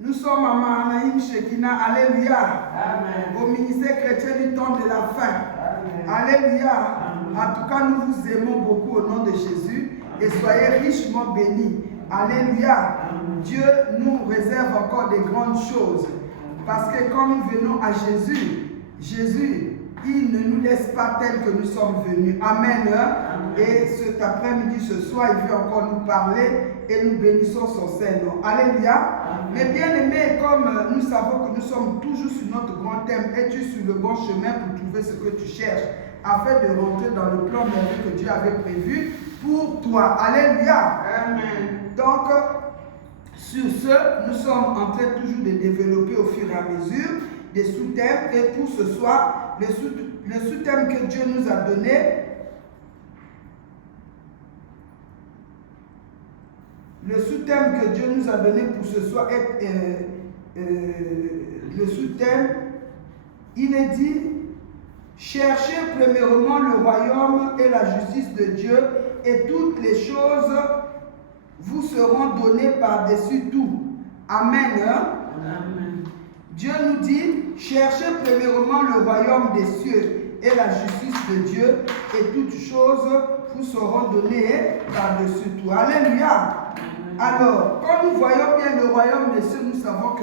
Nous sommes à Mahanaïm Shekina, alléluia. Amen. Au ministère chrétien du temps de la fin. Amen. Alléluia. Amen. En tout cas, nous vous aimons beaucoup au nom de Jésus et soyez richement bénis. Alléluia. Amen. Dieu nous réserve encore des grandes choses. Parce que quand nous venons à Jésus, Jésus, il ne nous laisse pas tels que nous sommes venus. Amen. Amen. Et cet après-midi, ce soir, il veut encore nous parler et nous bénissons son Saint-Nom. Alléluia. Mais bien aimés, comme nous savons que nous sommes toujours sur notre grand thème, es-tu sur le bon chemin pour trouver ce que tu cherches, afin de rentrer dans le plan merveilleux que Dieu avait prévu pour toi. Alléluia. Amen. Donc, sur ce, nous sommes en train toujours de développer au fur et à mesure des sous-thèmes. Et pour ce soir, le sous-thème que Dieu nous a donné, le sous-thème que Dieu nous a donné pour ce soir est le sous-thème, il est dit, cherchez premièrement le royaume et la justice de Dieu et toutes les choses vous seront données par-dessus tout. Amen. Amen. Dieu nous dit, cherchez premièrement le royaume des cieux et la justice de Dieu et toutes choses vous seront données par-dessus tout. Alléluia. Alors, quand nous voyons bien le royaume des cieux, nous savons que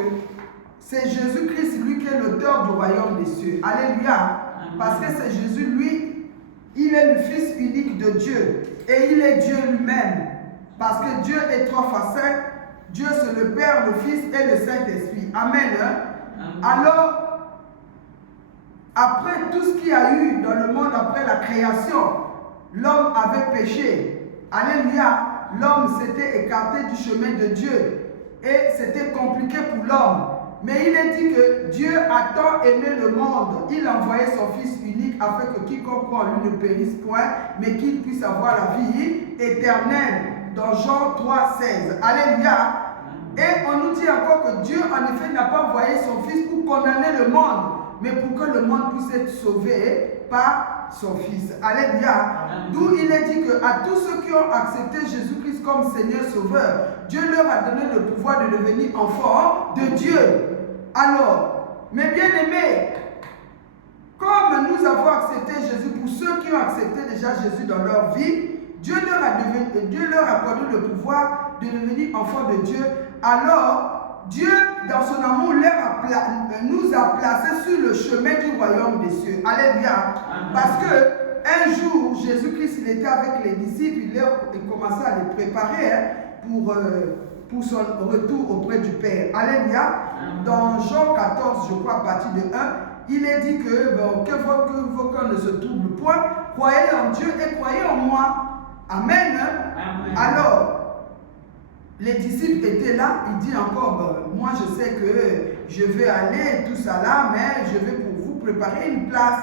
c'est Jésus-Christ, lui, qui est l'auteur du royaume des cieux. Alléluia. Parce que c'est Jésus, lui, il est le Fils unique de Dieu. Et il est Dieu lui-même. Parce que Dieu est trois facettes. Dieu, c'est le Père, le Fils et le Saint-Esprit. Amen. Alors, après tout ce qu'il y a eu dans le monde, après la création, l'homme avait péché. Alléluia. L'homme s'était écarté du chemin de Dieu et c'était compliqué pour l'homme. Mais il est dit que Dieu a tant aimé le monde, il a envoyé son Fils unique afin que quiconque croit en lui ne périsse point, mais qu'il puisse avoir la vie éternelle. Dans Jean 3, 16. Alléluia. Et on nous dit encore que Dieu en effet n'a pas envoyé son Fils pour condamner le monde, mais pour que le monde puisse être sauvé par son Fils. Alléluia. D'où il est dit qu'à tous ceux qui ont accepté Jésus-Christ comme Seigneur Sauveur, Dieu leur a donné le pouvoir de devenir enfants de Dieu. Alors, mes bien-aimés, comme nous avons accepté Jésus, pour ceux qui ont accepté déjà Jésus dans leur vie, Dieu leur a accordé le pouvoir de devenir enfants de Dieu. Alors, Dieu, dans son amour, nous a placés sur le chemin du royaume des cieux. Alléluia. Parce que un jour, Jésus-Christ, il était avec les disciples, il commençait à les préparer pour son retour auprès du Père. Alléluia. Dans Jean 14, je crois, à partir de 1, il est dit que vos cœurs ne se troublent point, croyez en Dieu et croyez en moi. Amen. Amen. Alors, les disciples étaient là, il dit encore, moi je sais que je vais aller, tout ça là, mais je vais pour vous préparer une place.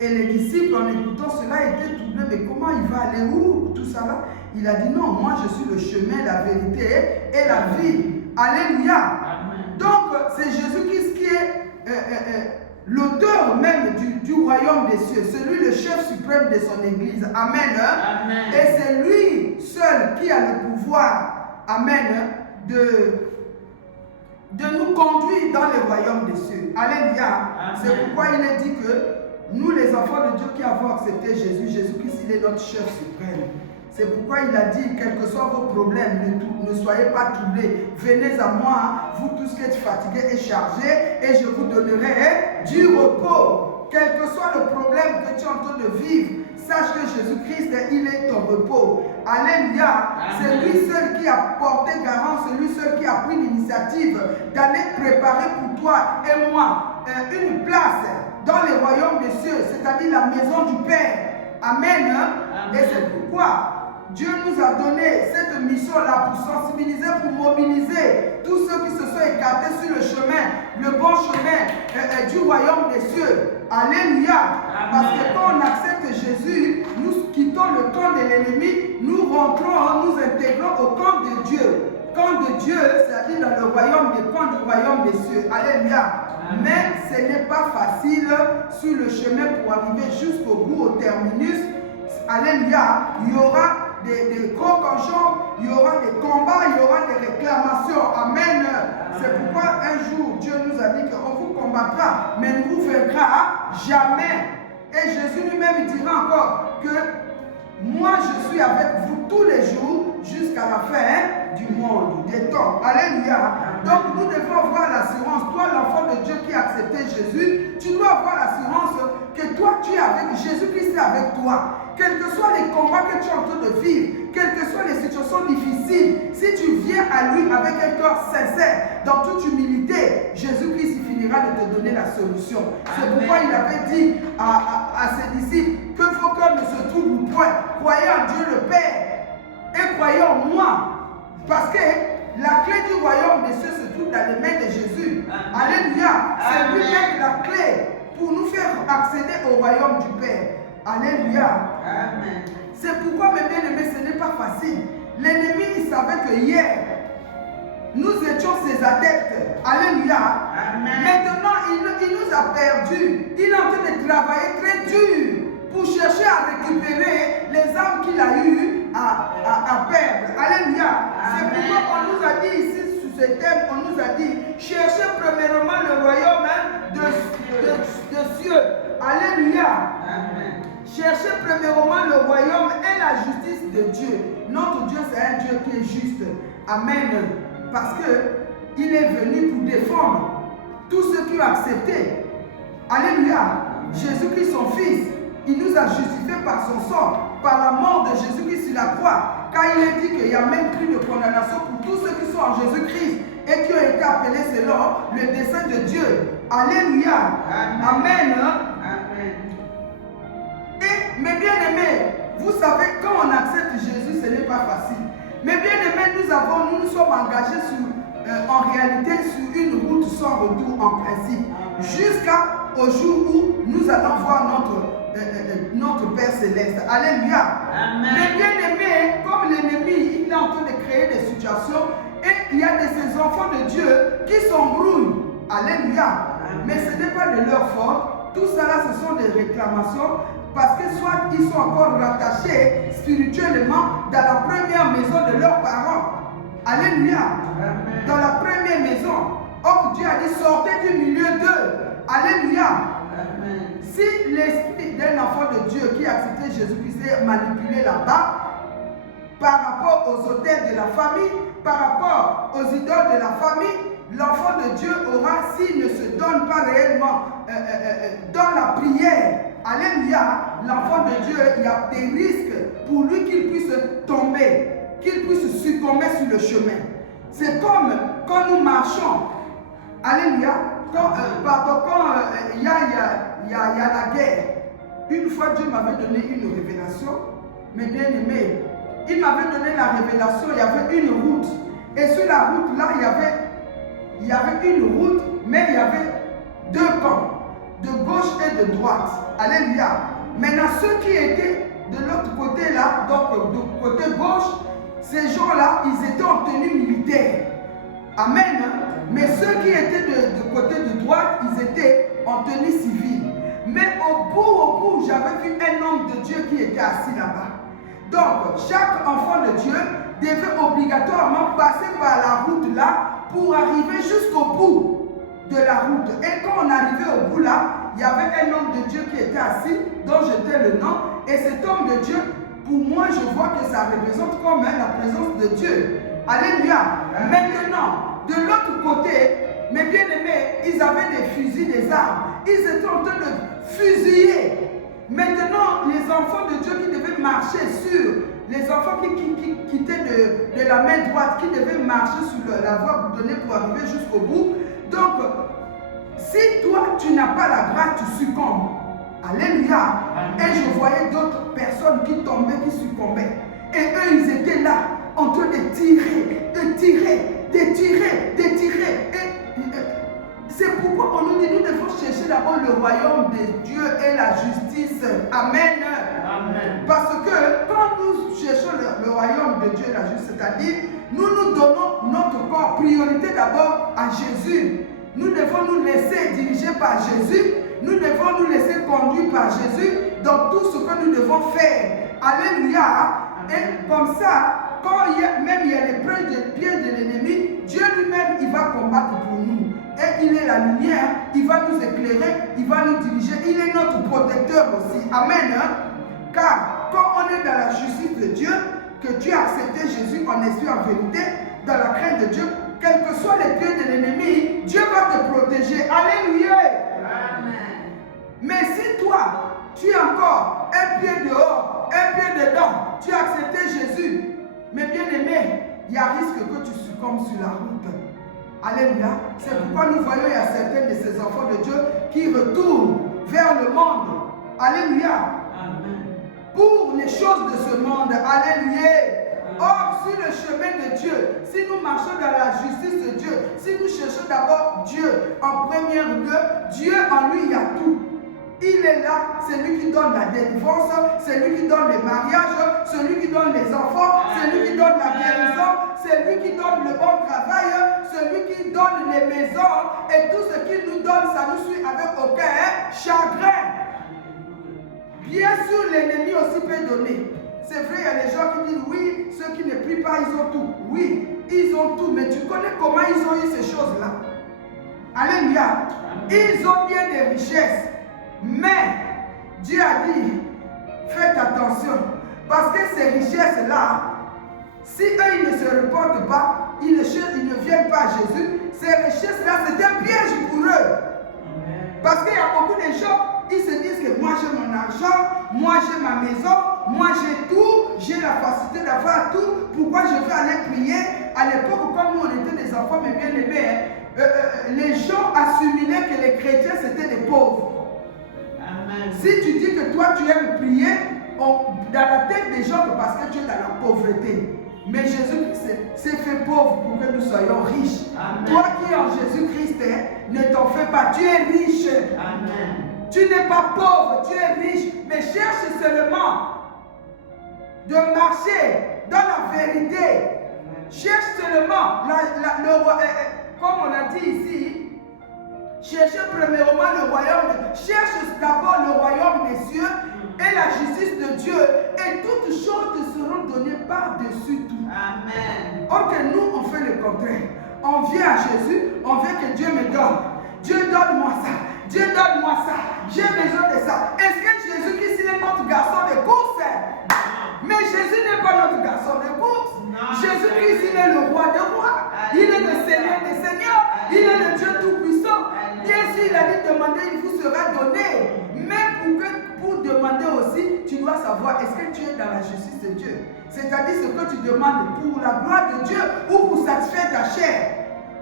Et les disciples, en écoutant cela, étaient troublés, mais comment il va aller où, tout ça là? Il a dit, non, moi je suis le chemin, la vérité et la vie. Alléluia. Amen. Donc, c'est Jésus-Christ qui est l'auteur même du royaume des cieux. C'est lui le chef suprême de son église. Amen. Amen. Et c'est lui seul qui a le pouvoir, amen, de nous conduire dans le royaume des cieux. Alléluia. C'est pourquoi il est dit que nous, les enfants de Dieu qui avons accepté Jésus, Jésus-Christ, il est notre chef suprême. C'est pourquoi il a dit, quels que soient vos problèmes, ne soyez pas troublés. Venez à moi, vous tous qui êtes fatigués et chargés, et je vous donnerai du repos. Quel que soit le problème que tu es en train de vivre, sache que Jésus-Christ, il est ton repos. Alléluia. C'est lui seul qui a porté garant, c'est lui seul qui a pris l'initiative d'aller préparer pour toi et moi une place dans les royaumes des cieux, c'est-à-dire la maison du Père. Amen. Et c'est pourquoi Dieu nous a donné cette mission-là pour sensibiliser, pour mobiliser tous ceux qui se sont écartés sur le chemin, le bon chemin du royaume des cieux. Alléluia. Parce que quand on accepte Jésus, nous quittons le camp de l'ennemi, nous rentrons, nous intégrons au camp de Dieu. Camp de Dieu, c'est-à-dire dans le royaume des camps du royaume des cieux. Alléluia. Mais ce n'est pas facile sur le chemin pour arriver jusqu'au bout, au terminus. Alléluia. Il y aura des crocs en jambes, il y aura des combats, il y aura des réclamations. Amen. C'est pourquoi un jour, Dieu nous a dit qu'on vous combattra, mais ne vous vaincra jamais. Et Jésus lui-même dira encore que moi, je suis avec vous tous les jours jusqu'à la fin du monde, des temps. Alléluia. Donc, nous devons avoir l'assurance. Toi, l'enfant de Dieu qui a accepté Jésus, tu dois avoir l'assurance que toi, tu es avec Jésus-Christ, est avec toi. Quels que soient les combats que tu es en train de vivre, quelles que soient les situations difficiles, si tu viens à lui avec un cœur sincère, dans toute humilité, Jésus-Christ finira de te donner la solution. C'est pourquoi il avait dit à ses disciples que vos cœurs ne se troublent point. Croyez en Dieu le Père et croyez en moi. Parce que la clé du royaume des cieux se trouve dans les mains de Jésus. Alléluia. C'est lui-même la clé pour nous faire accéder au royaume du Père. Alléluia. Amen. C'est pourquoi, mes bien-aimés, ce n'est pas facile. L'ennemi, il savait que hier, nous étions ses adeptes. Alléluia. Amen. Maintenant, il nous a perdus. Il est en train de travailler très dur pour chercher à récupérer les âmes qu'il a eues à perdre. Alléluia. C'est pourquoi on nous a dit ici, sur ce thème, on nous a dit, cherchez premièrement le royaume de cieux. Alléluia. Amen. Cherchez premièrement le royaume et la justice de Dieu. Notre Dieu, c'est un Dieu qui est juste. Amen. Parce qu'il est venu pour défendre tous ceux qui ont accepté. Alléluia. Jésus-Christ, son Fils, il nous a justifiés par son sang, par la mort de Jésus-Christ sur la croix. Car il est dit qu'il n'y a même plus de condamnation pour tous ceux qui sont en Jésus-Christ et qui ont été appelés selon le dessein de Dieu. Alléluia. Amen. Amen. Et mes bien-aimés, vous savez, quand on accepte Jésus, ce n'est pas facile. Mes bien-aimés, nous sommes engagés en réalité sur une route sans retour en principe. Jusqu'au jour où nous allons voir notre Père Céleste. Alléluia. Amen. Mais bien aimé, comme l'ennemi, il est en train de créer des situations et il y a de ces enfants de Dieu qui s'embrouillent. Alléluia. Amen. Mais ce n'est pas de leur faute. Tout cela, ce sont des réclamations parce que soit ils sont encore rattachés spirituellement dans la première maison de leurs parents. Alléluia. Amen. Dans la première maison. Or, Dieu a dit, sortez du milieu d'eux. Alléluia. Amen. Si l'esprit d'un enfant de Dieu qui a accepté Jésus-Christ est manipulé là-bas, par rapport aux autels de la famille, par rapport aux idoles de la famille, l'enfant de Dieu aura, s'il ne se donne pas réellement dans la prière, alléluia, l'enfant de Dieu, il y a des risques pour lui qu'il puisse tomber, qu'il puisse succomber sur le chemin. C'est comme quand nous marchons, alléluia, quand il y a la guerre. Une fois, Dieu m'avait donné une révélation, mes bien-aimés. Il m'avait donné la révélation, il y avait une route. Et sur la route, là, il y avait une route, mais il y avait deux camps, de gauche et de droite. Alléluia. Maintenant, ceux qui étaient de l'autre côté, là, donc du côté gauche, ces gens-là, ils étaient en tenue militaire. Amen. Mais ceux qui étaient du côté de droite, ils étaient en tenue civile. Mais au bout, j'avais vu un homme de Dieu qui était assis là-bas. Donc, chaque enfant de Dieu devait obligatoirement passer par la route là pour arriver jusqu'au bout de la route. Et quand on arrivait au bout là, il y avait un homme de Dieu qui était assis, dont j'étais le nom. Et cet homme de Dieu, pour moi, je vois que ça représente comme la présence de Dieu. Alléluia. Maintenant, de l'autre côté, mes bien-aimés, ils avaient des fusils, des armes. Ils étaient en train de fusiller. Maintenant, les enfants de Dieu qui devaient marcher sur, les enfants qui étaient de la main droite, qui devaient marcher sur la voie donnée pour arriver jusqu'au bout. Donc, si toi, tu n'as pas la grâce, tu succombes. Alléluia. Et je voyais d'autres personnes qui tombaient, qui succombaient. Et eux, ils étaient là, en train de tirer, de tirer. Et c'est pourquoi on nous dit, nous devons chercher d'abord le royaume de Dieu et la justice. Amen. Amen. Parce que quand nous cherchons le royaume de Dieu et la justice, c'est-à-dire, nous donnons notre corps priorité d'abord à Jésus. Nous devons nous laisser diriger par Jésus. Nous devons nous laisser conduire par Jésus dans tout ce que nous devons faire. Alléluia. Et comme ça, même il y a des pièges de l'ennemi, Dieu lui-même, il va combattre pour nous. Et il est la lumière, il va nous éclairer, il va nous diriger, il est notre protecteur aussi. Amen. Hein? Car quand on est dans la justice de Dieu, que Dieu a accepté Jésus en esprit en vérité, dans la crainte de Dieu, quels que soient les pieds de l'ennemi, Dieu va te protéger. Alléluia. Amen. Mais si toi, tu es encore un pied dehors, un pied dedans, tu as accepté Jésus, mais bien aimé, il y a risque que tu succombes sur la route. Alléluia. C'est pourquoi nous voyons, il y a certains de ces enfants de Dieu qui retournent vers le monde. Alléluia. Amen. Pour les choses de ce monde. Alléluia. Or, sur le chemin de Dieu, si nous marchons dans la justice de Dieu, si nous cherchons d'abord Dieu en premier lieu, Dieu en lui, il y a tout. Il est là, c'est lui qui donne la délivrance, c'est lui qui donne les mariages, c'est lui qui donne les enfants, c'est lui qui donne la guérison, c'est lui qui donne le bon travail, c'est lui qui donne les maisons, et tout ce qu'il nous donne, ça nous suit avec aucun chagrin. Bien sûr, l'ennemi aussi peut donner. C'est vrai, il y a des gens qui disent oui, ceux qui ne prient pas, ils ont tout. Oui, ils ont tout, mais tu connais comment ils ont eu ces choses-là. Alléluia. Ils ont bien des richesses. Mais Dieu a dit, faites attention, parce que ces richesses-là, si eux ils ne se reportent pas, ils ne viennent pas à Jésus, ces richesses-là, c'est un piège pour eux. Parce qu'il y a beaucoup de gens, ils se disent que moi j'ai mon argent, moi j'ai ma maison, moi j'ai tout, j'ai la facilité d'avoir tout, pourquoi je vais aller prier? À l'époque, quand nous on était des enfants, mais bien aimés, les gens assimilaient que les chrétiens c'était des pauvres. Amen. Si tu dis que toi tu aimes prier, dans la tête des gens, parce que tu es dans la pauvreté. Mais Jésus-Christ s'est fait pauvre pour que nous soyons riches. Amen. Toi qui es en Jésus-Christ, ne t'en fais pas, tu es riche. Amen. Tu n'es pas pauvre, tu es riche, mais cherche seulement de marcher dans la vérité. Amen. Cherche seulement, comme on a dit ici, cherchez premièrement le royaume, cherche d'abord le royaume des cieux et la justice de Dieu, et toutes choses te seront données par-dessus tout. Amen. Or que nous, on fait le contraire. On vient à Jésus, on veut que Dieu me donne. Dieu donne-moi ça. Dieu donne-moi ça. J'ai besoin de ça. Est-ce que Jésus-Christ est notre garçon de course? Mais Jésus n'est pas notre garçon de course. Jésus-Christ, il est le roi des rois. Il est le Seigneur des seigneurs. Il est le Dieu tout-puissant. Bien sûr, il a dit demander, il vous sera donné. Mais pour demander aussi, tu dois savoir, est-ce que tu es dans la justice de Dieu? C'est-à-dire ce que tu demandes pour la gloire de Dieu ou pour satisfaire ta chair.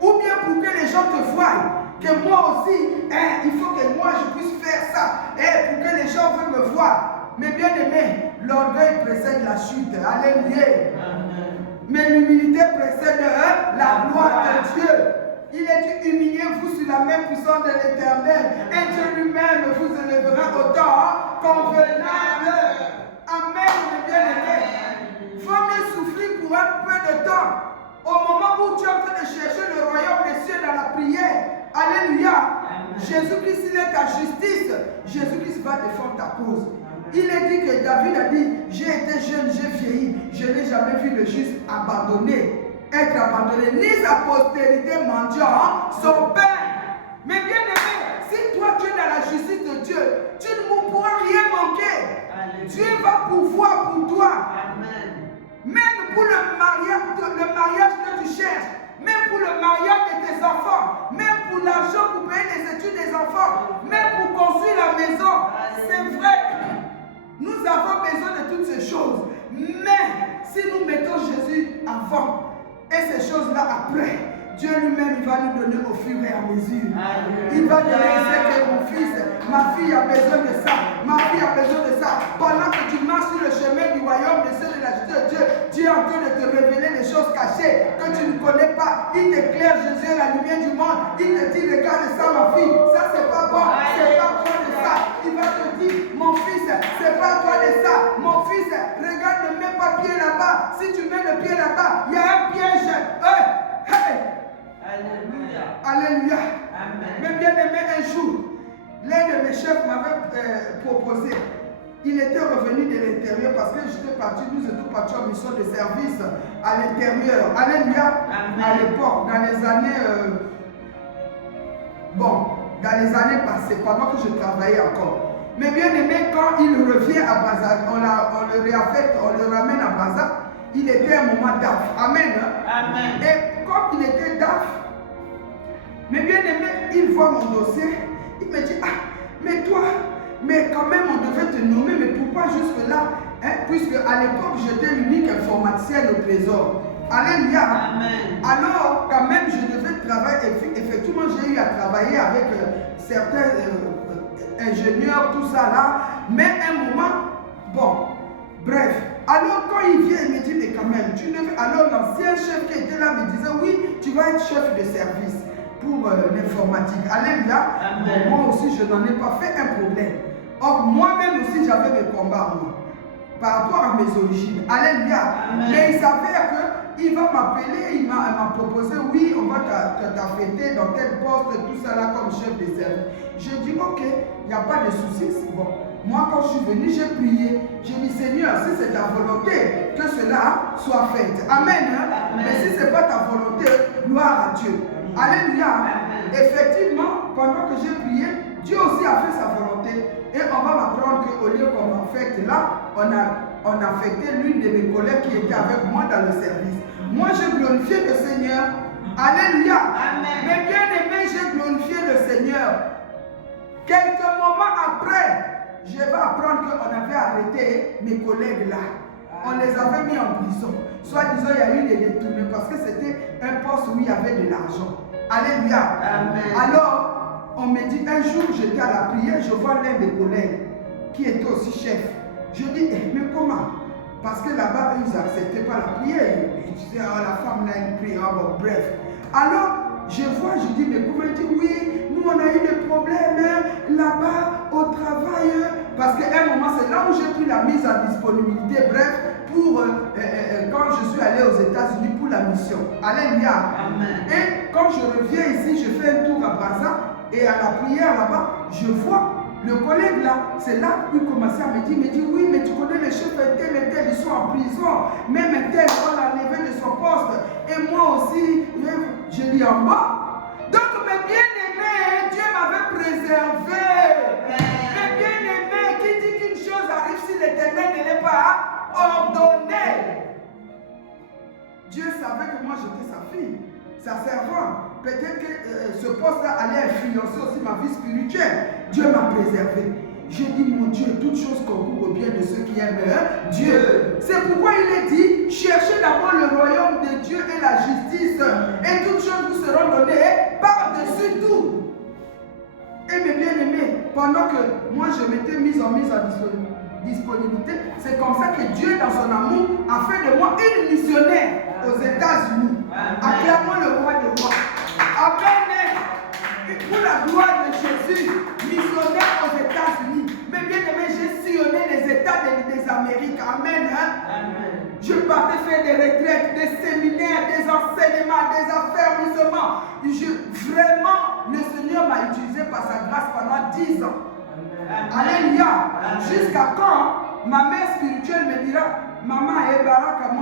Ou bien pour que les gens te voient. Que moi aussi, il faut que moi je puisse faire ça. Pour que les gens veulent me voir. Mais bien aimé, l'orgueil précède la chute. Alléluia. Mais l'humilité précède la gloire de Dieu. Il est dit, humiliez-vous sur la main puissante de l'Éternel, et Dieu lui-même vous élèvera au temps convenable. Amen, mes bien-aimés. Il faut mieux souffrir pour un peu de temps. Au moment où tu es en train de chercher le royaume des cieux dans la prière, alléluia, Jésus-Christ, il est ta justice. Jésus-Christ va défendre ta cause. Il est dit que David a dit, j'ai été jeune, j'ai vieilli, je n'ai jamais vu le juste abandonné. Être abandonné, ni sa postérité mendiant son pain. Mais bien aimé, si toi tu es dans la justice de Dieu, tu ne pourras rien manquer. Amen. Dieu va pourvoir pour toi. Amen. Même pour le mariage que tu cherches, même pour le mariage de tes enfants, même pour l'argent pour payer les études des enfants, même pour construire la maison. C'est vrai, nous avons besoin de toutes ces choses. Mais si nous mettons Jésus avant, et ces choses-là après, Dieu lui-même, il va nous donner au fur et à mesure. Il va donner que mon fils, ma fille a besoin de ça, ma fille a besoin de ça. Pendant que tu marches sur le chemin du royaume de ceux de la justice de Dieu, Dieu est en train de te révéler des choses cachées que tu ne connais pas. Il t'éclaire, Jésus est la lumière du monde. Il te dit, regarde ça ma fille, ça c'est pas bon, c'est pas toi de ça. Il va te dire, mon fils, c'est pas toi de ça. Mon fils, regarde, ne mets pas pied là-bas. Si tu mets le pied là-bas, il y a un piège. Alléluia. Alléluia. Amen. Mais bien aimé, un jour, l'un de mes chefs m'avait proposé. Il était revenu de l'intérieur parce que j'étais parti, nous étions partis en mission de service. à l'intérieur. Alléluia. À l'époque, dans les années... dans les années passées, pendant que je travaillais encore. Mais bien aimé, quand il revient à Baza, on le réaffecte, on le ramène à Baza, il était un moment d'AF. Amen. Amen. Et comme il était d'AF, mais bien aimé, il voit mon dossier, il me dit, ah, mais toi, mais quand même on devait te nommer, mais pourquoi jusque là, hein, puisque à l'époque j'étais l'unique informaticienne au trésor. Alléluia. Amen. Alors, quand même, je devais travailler. Effectivement, j'ai eu à travailler avec certains ingénieurs, tout ça là. Mais à un moment, bref. Alors, quand il vient, il me dit, mais quand même, tu devais. Alors, l'ancien chef qui était là me disait, oui, tu vas être chef de service pour l'informatique. Alléluia. Bon, moi aussi, je n'en ai pas fait un problème. Or, moi-même aussi, j'avais mes combats, moi, par rapport à mes origines. Alléluia. Mais il s'avère qu'il va m'appeler, il m'a proposé, oui, on va t'affecter dans tel poste, tout ça là, comme chef de service. Je dis, ok, il n'y a pas de souci, c'est bon. Moi, quand je suis venu, j'ai prié. J'ai dit, Seigneur, si c'est ta volonté, que cela soit fait. Amen. Mais si ce n'est pas ta volonté, gloire à Dieu. Alléluia. Effectivement, pendant que j'ai prié, Dieu aussi a fait sa volonté. Et on va m'apprendre qu'au lieu qu'on m'affecte là, on a affecté l'une de mes collègues qui était avec moi dans le service. Moi, j'ai glorifié le Seigneur. Alléluia. Amen. Mais bien aimé, j'ai glorifié le Seigneur. Quelques moments après, je vais apprendre qu'on avait arrêté mes collègues là. On les avait mis en prison. Soit disant, il y a eu des détournements parce que c'était un poste où il y avait de l'argent. Alléluia. Amen. Alors, on me dit, un jour, j'étais à la prière, je vois l'un des collègues qui était aussi chef. Je dis, mais comment? Parce que là-bas, ils n'acceptaient pas la prière. Ils disaient, oh, la femme là, elle prie. Oh, bon, bref. Alors, je vois, je dis, mais comment? Il dit, oui, nous, on a eu des problèmes là-bas, au travail. Parce qu'à un moment, c'est là où j'ai pris la mise en disponibilité. Bref, pour quand je suis allé aux États-Unis pour la mission. Alléluia. Amen. Et quand je reviens ici, je fais un tour à Baza. Et à la prière là-bas, je vois le collègue là, c'est là qu'il commençait à me dire, oui, mais tu connais les chefs tel et tel, ils sont en prison, même un tel, on l'a enlevé de son poste, et moi aussi, je dis en bas. Donc mes bien-aimés, Dieu m'avait préservé. Mes bien-aimés, qui dit qu'une chose arrive si l'Éternel ne l'est pas ordonné. Dieu savait que moi j'étais sa fille, sa servante. Peut-être que ce poste-là allait influencer aussi ma vie spirituelle. Dieu m'a préservé. J'ai dit, mon Dieu, toutes choses concourent au bien de ceux qui aiment Dieu. C'est pourquoi il est dit, cherchez d'abord le royaume de Dieu et la justice, et toutes choses vous seront données par-dessus tout. Et mes bien-aimés, pendant que moi je m'étais mise en disponibilité, c'est comme ça que Dieu, dans son amour, a fait de moi une missionnaire aux États-Unis. Acclamons le roi des rois. Amen. Pour la gloire de Jésus, missionnaire aux États-Unis. Mais bien aimé, j'ai sillonné les États des Amériques. Amen. Amen. Je partais faire des retraites, des séminaires, des enseignements, des affermissements. Vraiment, le Seigneur m'a utilisé par sa grâce pendant 10 ans. Alléluia. Jusqu'à quand ma mère spirituelle me dira, maman et Baraka,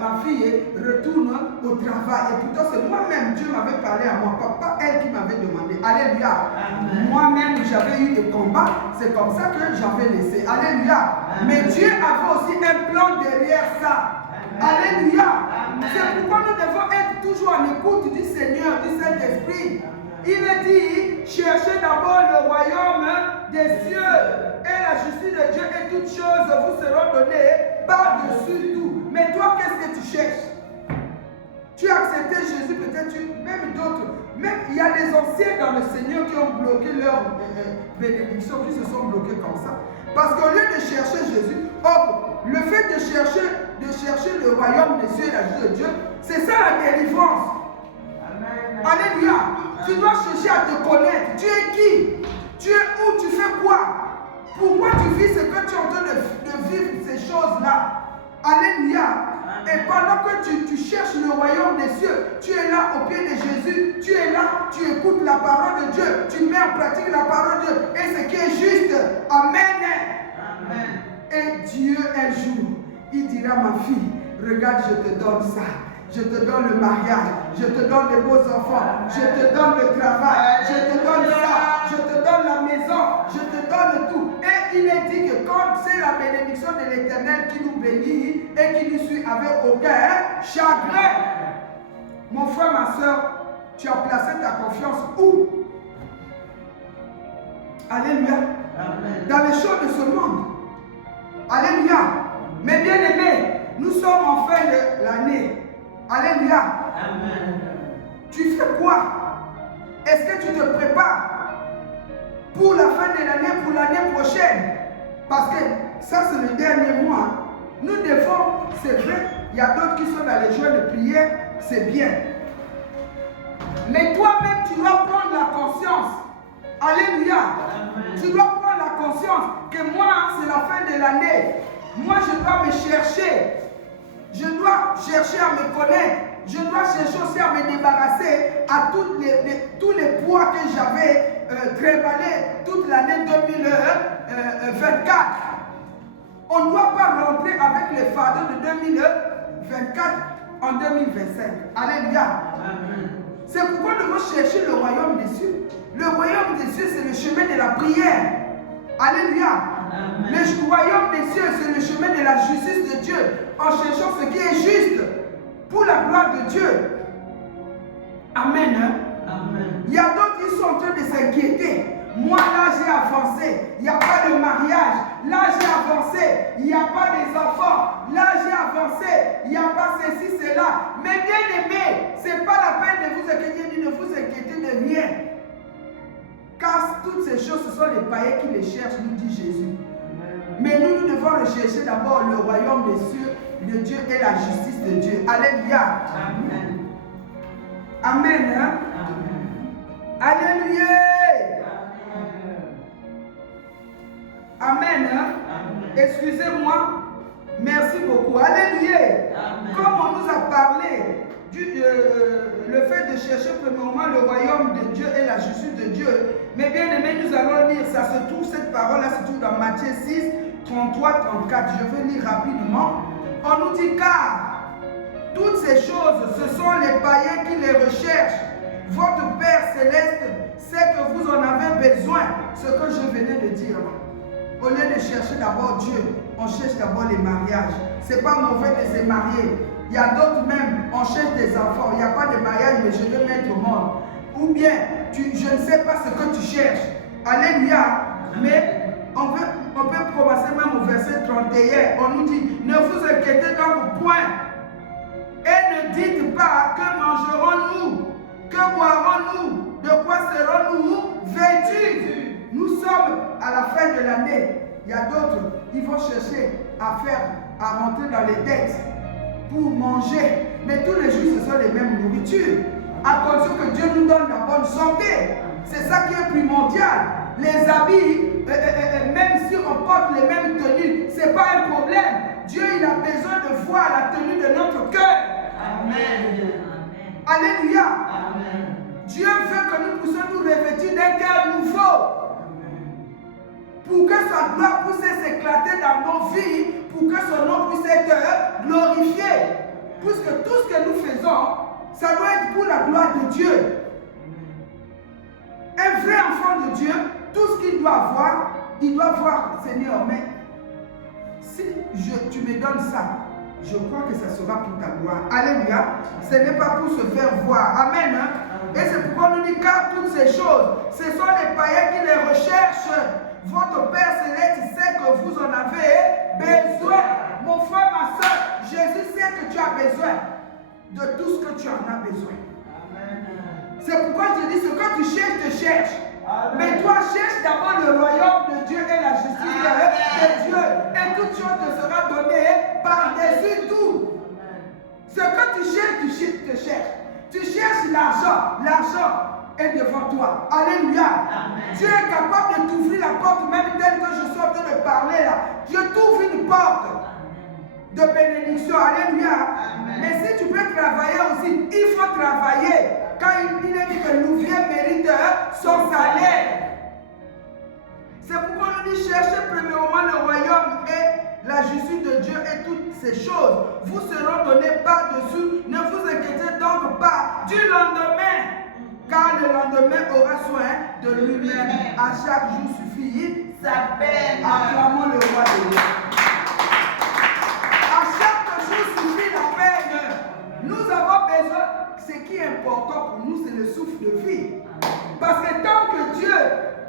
ma fille retourne au travail. Et pourtant, c'est moi-même, Dieu m'avait parlé à moi, pas elle qui m'avait demandé. Alléluia. Moi-même, j'avais eu des combats. C'est comme ça que j'avais laissé. Alléluia. Mais Dieu avait aussi un plan derrière ça. Alléluia. C'est pourquoi nous devons être toujours en écoute du Seigneur, du Saint-Esprit. Il est dit, cherchez d'abord le royaume des cieux et la justice de Dieu et toutes choses vous seront données par-dessus tout. Mais toi, qu'est-ce que tu cherches? Tu as accepté Jésus, peut-être même d'autres. Même il y a des anciens dans le Seigneur qui ont bloqué leur bénédiction, qui se sont bloqués comme ça. Parce qu'au lieu de chercher Jésus, le fait de chercher le royaume des cieux et la justice de Dieu, c'est ça la délivrance. Alléluia. Tu dois chercher à te connaître. Tu es qui? Tu es où? Tu fais quoi? Pourquoi tu vis ce que tu es en train de vivre ces choses-là? Alléluia. Et pendant que tu cherches le royaume des cieux, tu es là au pied de Jésus. Tu es là, tu écoutes la parole de Dieu. Tu mets en pratique la parole de Dieu. Et ce qui est juste. Amen. Amen. Et Dieu un jour, il dira, ma fille, regarde, je te donne ça. Je te donne le mariage, je te donne les beaux enfants, je te donne le travail, je te donne ça, je te donne la maison, je te donne tout. Et il est dit que quand c'est la bénédiction de l'Éternel qui nous bénit et qui nous suit avec aucun chagrin. Mon frère, ma soeur, tu as placé ta confiance où? Alléluia. Dans les choses de ce monde. Alléluia. Mes bien-aimés, nous sommes en fin de l'année. Alléluia. Amen. Tu fais quoi? Est-ce que tu te prépares pour la fin de l'année, pour l'année prochaine? Parce que ça, c'est le dernier mois. Nous devons, c'est vrai, il y a d'autres qui sont dans les jours de prière, c'est bien. Mais toi-même, tu dois prendre la conscience. Alléluia. Amen. Tu dois prendre la conscience que moi, c'est la fin de l'année. Moi, je dois me chercher. Je dois chercher à me connaître. Je dois chercher aussi à me débarrasser à tous les poids que j'avais trébalés toute l'année 2024. On ne doit pas rentrer avec les fardeaux de 2024 en 2025. Alléluia. Amen. C'est pourquoi nous devons chercher le royaume des cieux. Le royaume des cieux, c'est le chemin de la prière. Alléluia. Amen. Le royaume des cieux, c'est le chemin de la justice de Dieu, en cherchant ce qui est juste pour la gloire de Dieu. Amen. Amen. Il y a d'autres qui sont en train de s'inquiéter. Moi, là, j'ai avancé. Il n'y a pas de mariage. Là, j'ai avancé. Il n'y a pas des enfants. Là, j'ai avancé. Il n'y a pas ceci, cela. Mais bien aimé, ce n'est pas la peine de vous inquiéter, ne vous inquiétez de rien. Car toutes ces choses, ce sont les païens qui les cherchent, nous dit Jésus. Mais nous devons rechercher d'abord le royaume des cieux de Dieu et la justice de Dieu. Alléluia. Amen. Amen. Hein? Amen. Alléluia. Amen. Hein? Amen. Excusez-moi. Merci beaucoup. Alléluia. Amen. Comme on nous a parlé le fait de chercher premièrement le royaume de Dieu et la justice de Dieu. Mais bien aimé, nous allons lire, ça se trouve, cette parole-là se trouve dans Matthieu 6, 33, 34. Je vais lire rapidement. On nous dit car toutes ces choses, ce sont les païens qui les recherchent. Votre Père céleste sait que vous en avez besoin, ce que je venais de dire. Au lieu de chercher d'abord Dieu, on cherche d'abord les mariages. Ce n'est pas mauvais de se marier. Il y a d'autres même, on cherche des enfants. Il n'y a pas de mariage, mais je veux mettre au monde. Ou bien, je ne sais pas ce que tu cherches. Alléluia. Mais on peut commencer même au verset 31. On nous dit, ne vous inquiétez donc point. Et ne dites pas, que mangerons-nous? Que boirons-nous? De quoi serons-nous vêtus? Nous sommes à la fin de l'année. Il y a d'autres qui vont chercher à rentrer dans les dettes pour manger. Mais tous les jours, ce sont les mêmes nourritures. À condition que Dieu nous donne la bonne santé. C'est ça qui est primordial. Les habits, même si on porte les mêmes tenues, ce n'est pas un problème. Dieu, il a besoin de voir la tenue de notre cœur. Amen. Alléluia. Amen. Dieu veut que nous puissions nous revêtir d'un cœur nouveau. Pour que sa gloire puisse s'éclater dans nos vies, pour que son nom puisse être glorifié. Puisque tout ce que nous faisons, ça doit être pour la gloire de Dieu. Un vrai enfant de Dieu, tout ce qu'il doit avoir, il doit voir, Seigneur, mais si tu me donnes ça, je crois que ça sera pour ta gloire. Alléluia. Ce n'est pas pour se faire voir. Amen. Hein? Et c'est pourquoi on nous dit car toutes ces choses, ce sont les païens qui les recherchent. Votre Père Céleste sait que vous en avez besoin. Mon frère, ma soeur, Jésus sait que tu as besoin de tout ce que tu en as besoin. C'est pourquoi je dis ce que tu cherches, te cherche. Mais toi, cherche d'abord le royaume de Dieu et la justice de Dieu. Et toute chose te sera donnée par-dessus tout. Ce que tu cherches, tu te cherches. Tu cherches l'argent. L'argent est devant toi. Alléluia. Amen. Dieu est capable de t'ouvrir la porte, même telle que je suis en train de parler là. Dieu t'ouvre une porte de bénédiction. Alléluia. Amen. Mais si tu peux travailler aussi, il faut travailler. Quand il est dit que l'ouvrier mérite son salaire. C'est pourquoi on nous dit chercher premièrement le royaume et la la justice de Dieu et toutes ces choses vous seront données par-dessus. Ne vous inquiétez donc pas du lendemain, car le lendemain aura soin de lui-même. À chaque jour suffit sa peine. Acclamons le roi de Dieu. À chaque jour suffit la peine. Nous avons besoin. Ce qui est important pour nous, c'est le souffle de vie. Parce que tant que Dieu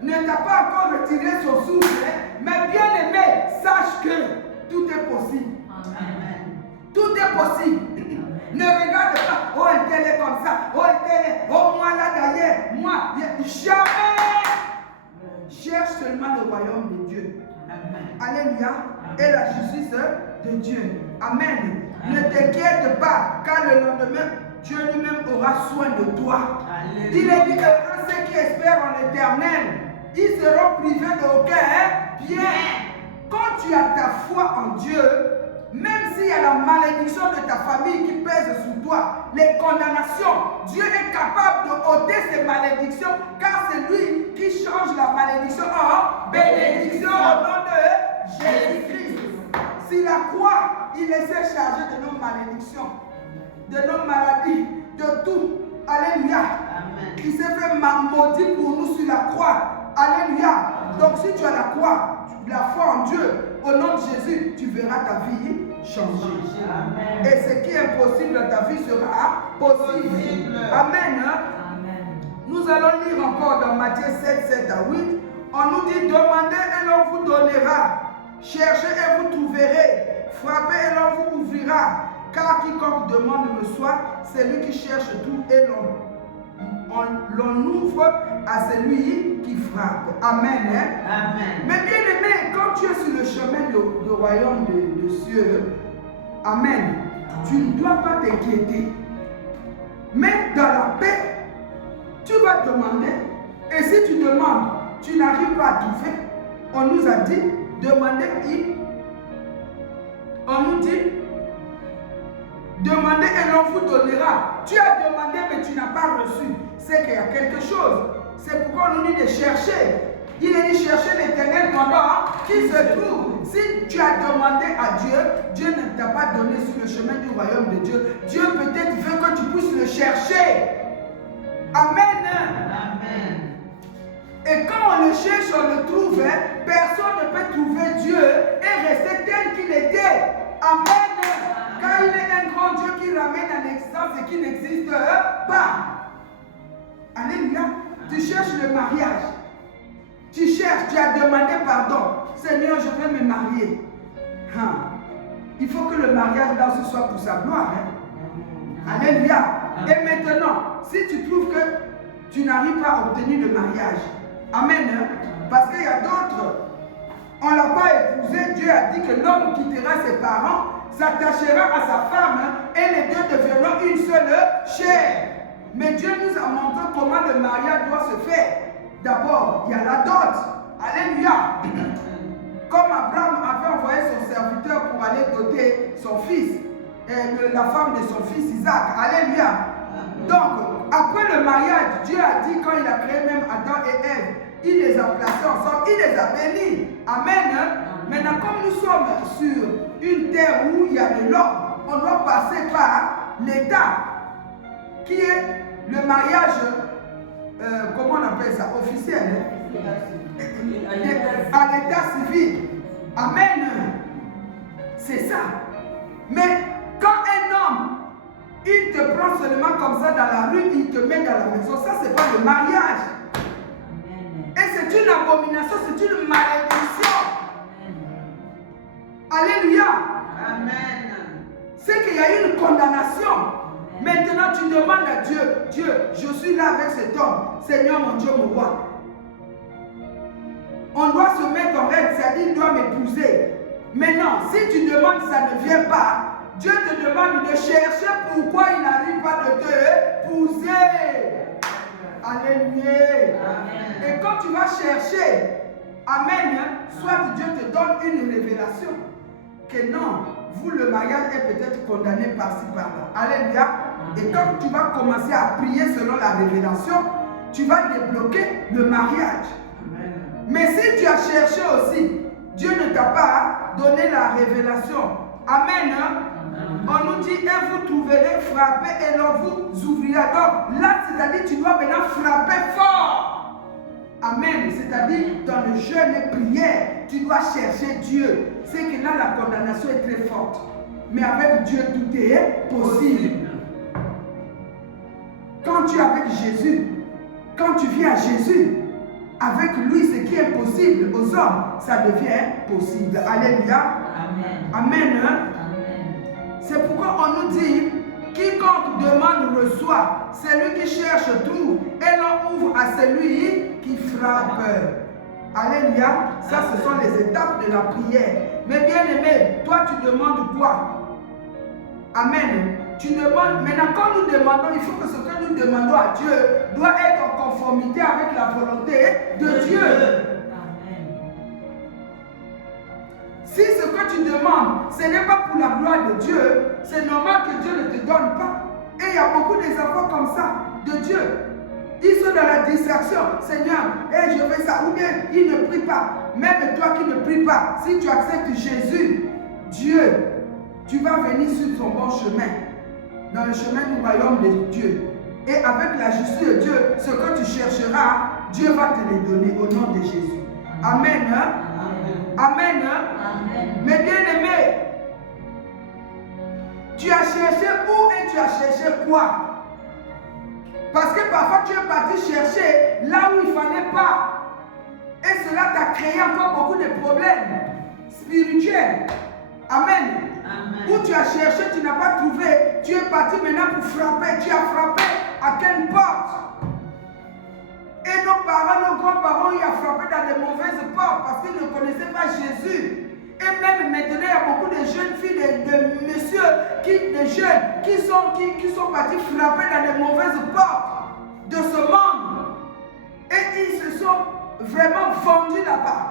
ne t'a pas encore retiré son souffle, mais bien aimé, sache que tout est possible. Amen. Tout est possible. Ne regarde pas, oh, un tel est comme ça, oh, un tel est, oh, moi là d'ailleurs, moi, jamais. Cherche seulement le royaume de Dieu. Amen. Alléluia. Et la justice de Dieu. Amen. Ne t'inquiète pas, car le lendemain, Dieu lui-même aura soin de toi. Alléluia. Il est dit que ceux qui espèrent en l'éternel, ils seront privés d'aucun bien. Quand tu as ta foi en Dieu, même s'il y a la malédiction de ta famille qui pèse sur toi, les condamnations, Dieu est capable de ôter ces malédictions, car c'est lui qui change la malédiction en bénédiction au nom de Jésus-Christ. Si la croix, il laissait charger de nos malédictions, de nos maladies, de tout. Alléluia. Amen. Il s'est fait maudit pour nous sur la croix. Alléluia. Donc si tu as la croix, la foi en Dieu, au nom de Jésus, tu verras ta vie changer. Amen. Et ce qui est impossible dans ta vie sera possible. Amen. Amen. Nous allons lire encore dans Matthieu 7, 7 à 8. On nous dit, demandez et l'on vous donnera. Cherchez et vous trouverez. Frappez et l'on vous ouvrira. Car quiconque demande reçoit, c'est lui qui cherche tout et l'on ouvre à celui qui frappe. Amen. Amen. Mais bien aimé, quand tu es sur le chemin du royaume de cieux, amen, tu ne dois pas t'inquiéter. Mais dans la paix, tu vas demander. Et si tu demandes, tu n'arrives pas à trouver, on nous a dit, demandez, on nous dit, demandez et l'on vous donnera. Tu as demandé mais tu n'as pas reçu. C'est qu'il y a quelque chose. C'est pourquoi on nous dit de chercher. Il est dit chercher l'Éternel pendant qu'il se trouve. Si tu as demandé à Dieu, Dieu ne t'a pas donné sur le chemin du royaume de Dieu. Dieu peut-être veut que tu puisses le chercher. Amen. Amen. Et quand on le cherche, on le trouve. Personne ne peut trouver Dieu et rester tel qu'il était. Amen. Car il est un grand Dieu qui ramène à l'existence ce qui n'existe pas. Alléluia. Tu cherches le mariage. Tu cherches, tu as demandé pardon. Seigneur, je veux me marier. Il faut que le mariage là ce soit pour sa gloire. Alléluia. Et maintenant, si tu trouves que tu n'arrives pas à obtenir le mariage, amen. Parce qu'il y a d'autres, on ne l'a pas épousé. Dieu a dit que l'homme quittera ses parents, s'attachera à sa femme et les deux deviendront une seule chair. Mais Dieu nous a montré comment le mariage doit se faire. D'abord, il y a la dot. Alléluia. Comme Abraham avait envoyé son serviteur pour aller doter son fils, et la femme de son fils Isaac. Alléluia. Donc, après le mariage, Dieu a dit quand il a créé même Adam et Ève, il les a placés ensemble, il les a bénis. Amen. Maintenant, comme nous sommes sur une terre où il y a de l'or, on doit passer par l'état qui est le mariage, comment on appelle ça, officiel, à l'état civil. Amen. C'est ça. Mais quand un homme, il te prend seulement comme ça dans la rue, il te met dans la maison, ça c'est pas le mariage. Et c'est une abomination, c'est une malédiction. Alléluia. Amen. C'est qu'il y a une condamnation. Maintenant tu demandes à Dieu, Dieu, je suis là avec cet homme. Seigneur mon Dieu, mon roi. On doit se mettre en règle, c'est-à-dire il doit m'épouser. Maintenant, si tu demandes, ça ne vient pas. Dieu te demande de chercher pourquoi il n'arrive pas de te épouser. Alléluia. Amen. Et quand tu vas chercher, amen, soit Dieu te donne une révélation que non, vous le mariage est peut-être condamné par-ci par-là. Alléluia. Et quand tu vas commencer à prier selon la révélation, tu vas débloquer le mariage. Amen. Mais si tu as cherché aussi, Dieu ne t'a pas a donné la révélation. Amen. On nous dit, et vous trouverez frappé et l'on vous ouvrira. Donc là, c'est-à-dire tu dois maintenant frapper fort. Amen. C'est-à-dire dans le jeûne et prière, tu dois chercher Dieu. C'est que là, la condamnation est très forte. Mais avec Dieu, tout est possible. Quand tu es avec Jésus, quand tu viens à Jésus, avec lui, ce qui est possible aux hommes, ça devient possible. Alléluia. Amen. Amen. Amen. C'est pourquoi on nous dit, quiconque demande reçoit, celui qui cherche trouve, et l'on ouvre à celui qui frappe. Alléluia. Ça, ce sont les étapes de la prière. Mais bien aimé, toi tu demandes quoi? Amen. Tu demandes, maintenant quand nous demandons, il faut que ce que nous demandons à Dieu doit être en conformité avec la volonté de Dieu. Amen. Si ce que tu demandes, ce n'est pas pour la gloire de Dieu, c'est normal que Dieu ne te donne pas. Et il y a beaucoup des enfants comme ça, de Dieu. Ils sont dans la distraction. Seigneur, je fais ça. Ou bien ils ne prient pas. Même toi qui ne pries pas, si tu acceptes Jésus, Dieu, tu vas venir sur ton bon chemin. Dans le chemin du royaume de Dieu. Et avec la justice de Dieu, ce que tu chercheras, Dieu va te les donner au nom de Jésus. Amen. Amen. Amen. Amen. Mais bien aimé, tu as cherché où et tu as cherché quoi? Parce que parfois tu es parti chercher là où il ne fallait pas. Et cela t'a créé encore beaucoup de problèmes spirituels. Amen. Amen. Où tu as cherché, tu n'as pas trouvé. Tu es parti maintenant pour frapper. Tu as frappé à quelle porte? Et nos parents, nos grands-parents, ils ont frappé dans de mauvaises portes parce qu'ils ne connaissaient pas Jésus. Et même maintenant, il y a beaucoup de jeunes filles, de messieurs, de jeunes qui sont partis frapper dans de mauvaises portes de ce monde. Et ils se sont vraiment vendus là-bas.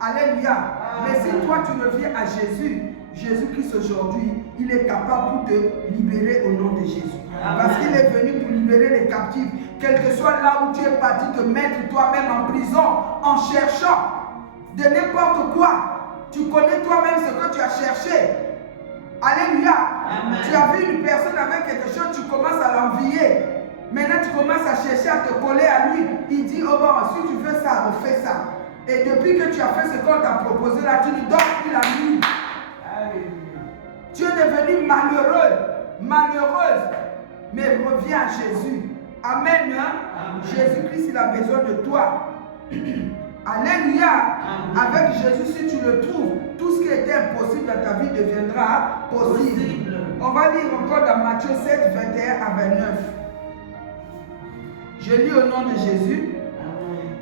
Alléluia. Mais si toi tu reviens à Jésus, Jésus-Christ aujourd'hui, il est capable pour te libérer au nom de Jésus. Parce qu'il est venu pour libérer les captifs. Quel que soit là où tu es parti te mettre toi-même en prison, en cherchant de n'importe quoi. Tu connais toi-même ce que tu as cherché. Alléluia. Amen. Tu as vu une personne avec quelque chose, tu commences à l'envier. Maintenant tu commences à chercher à te coller à lui. Il dit, oh bon, si tu veux ça, on fait ça. Et depuis que tu as fait ce qu'on t'a proposé là, tu ne dors plus la nuit. Tu es devenu malheureux, malheureuse. Mais reviens à Jésus. Amen. Amen. Jésus-Christ, il a besoin de toi. Alléluia. Amen. Avec Jésus, si tu le trouves, tout ce qui était impossible dans ta vie deviendra possible. On va lire encore dans Matthieu 7, 21 à 29. Je lis au nom de Jésus.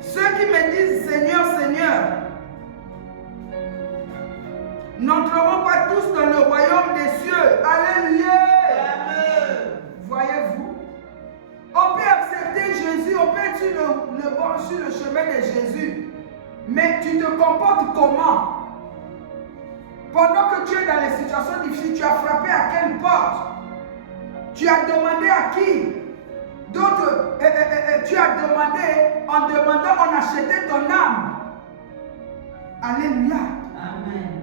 Ceux qui me disent Seigneur, Seigneur, n'entreront pas tous dans le royaume des cieux. Alléluia. Voyez-vous, on peut accepter Jésus, on peut être sur le chemin de Jésus, mais tu te comportes comment? Pendant que tu es dans les situations difficiles, tu as frappé à quelle porte? Tu as demandé à qui? D'autres, tu as demandé, en demandant, on achetait ton âme. Alléluia. Amen.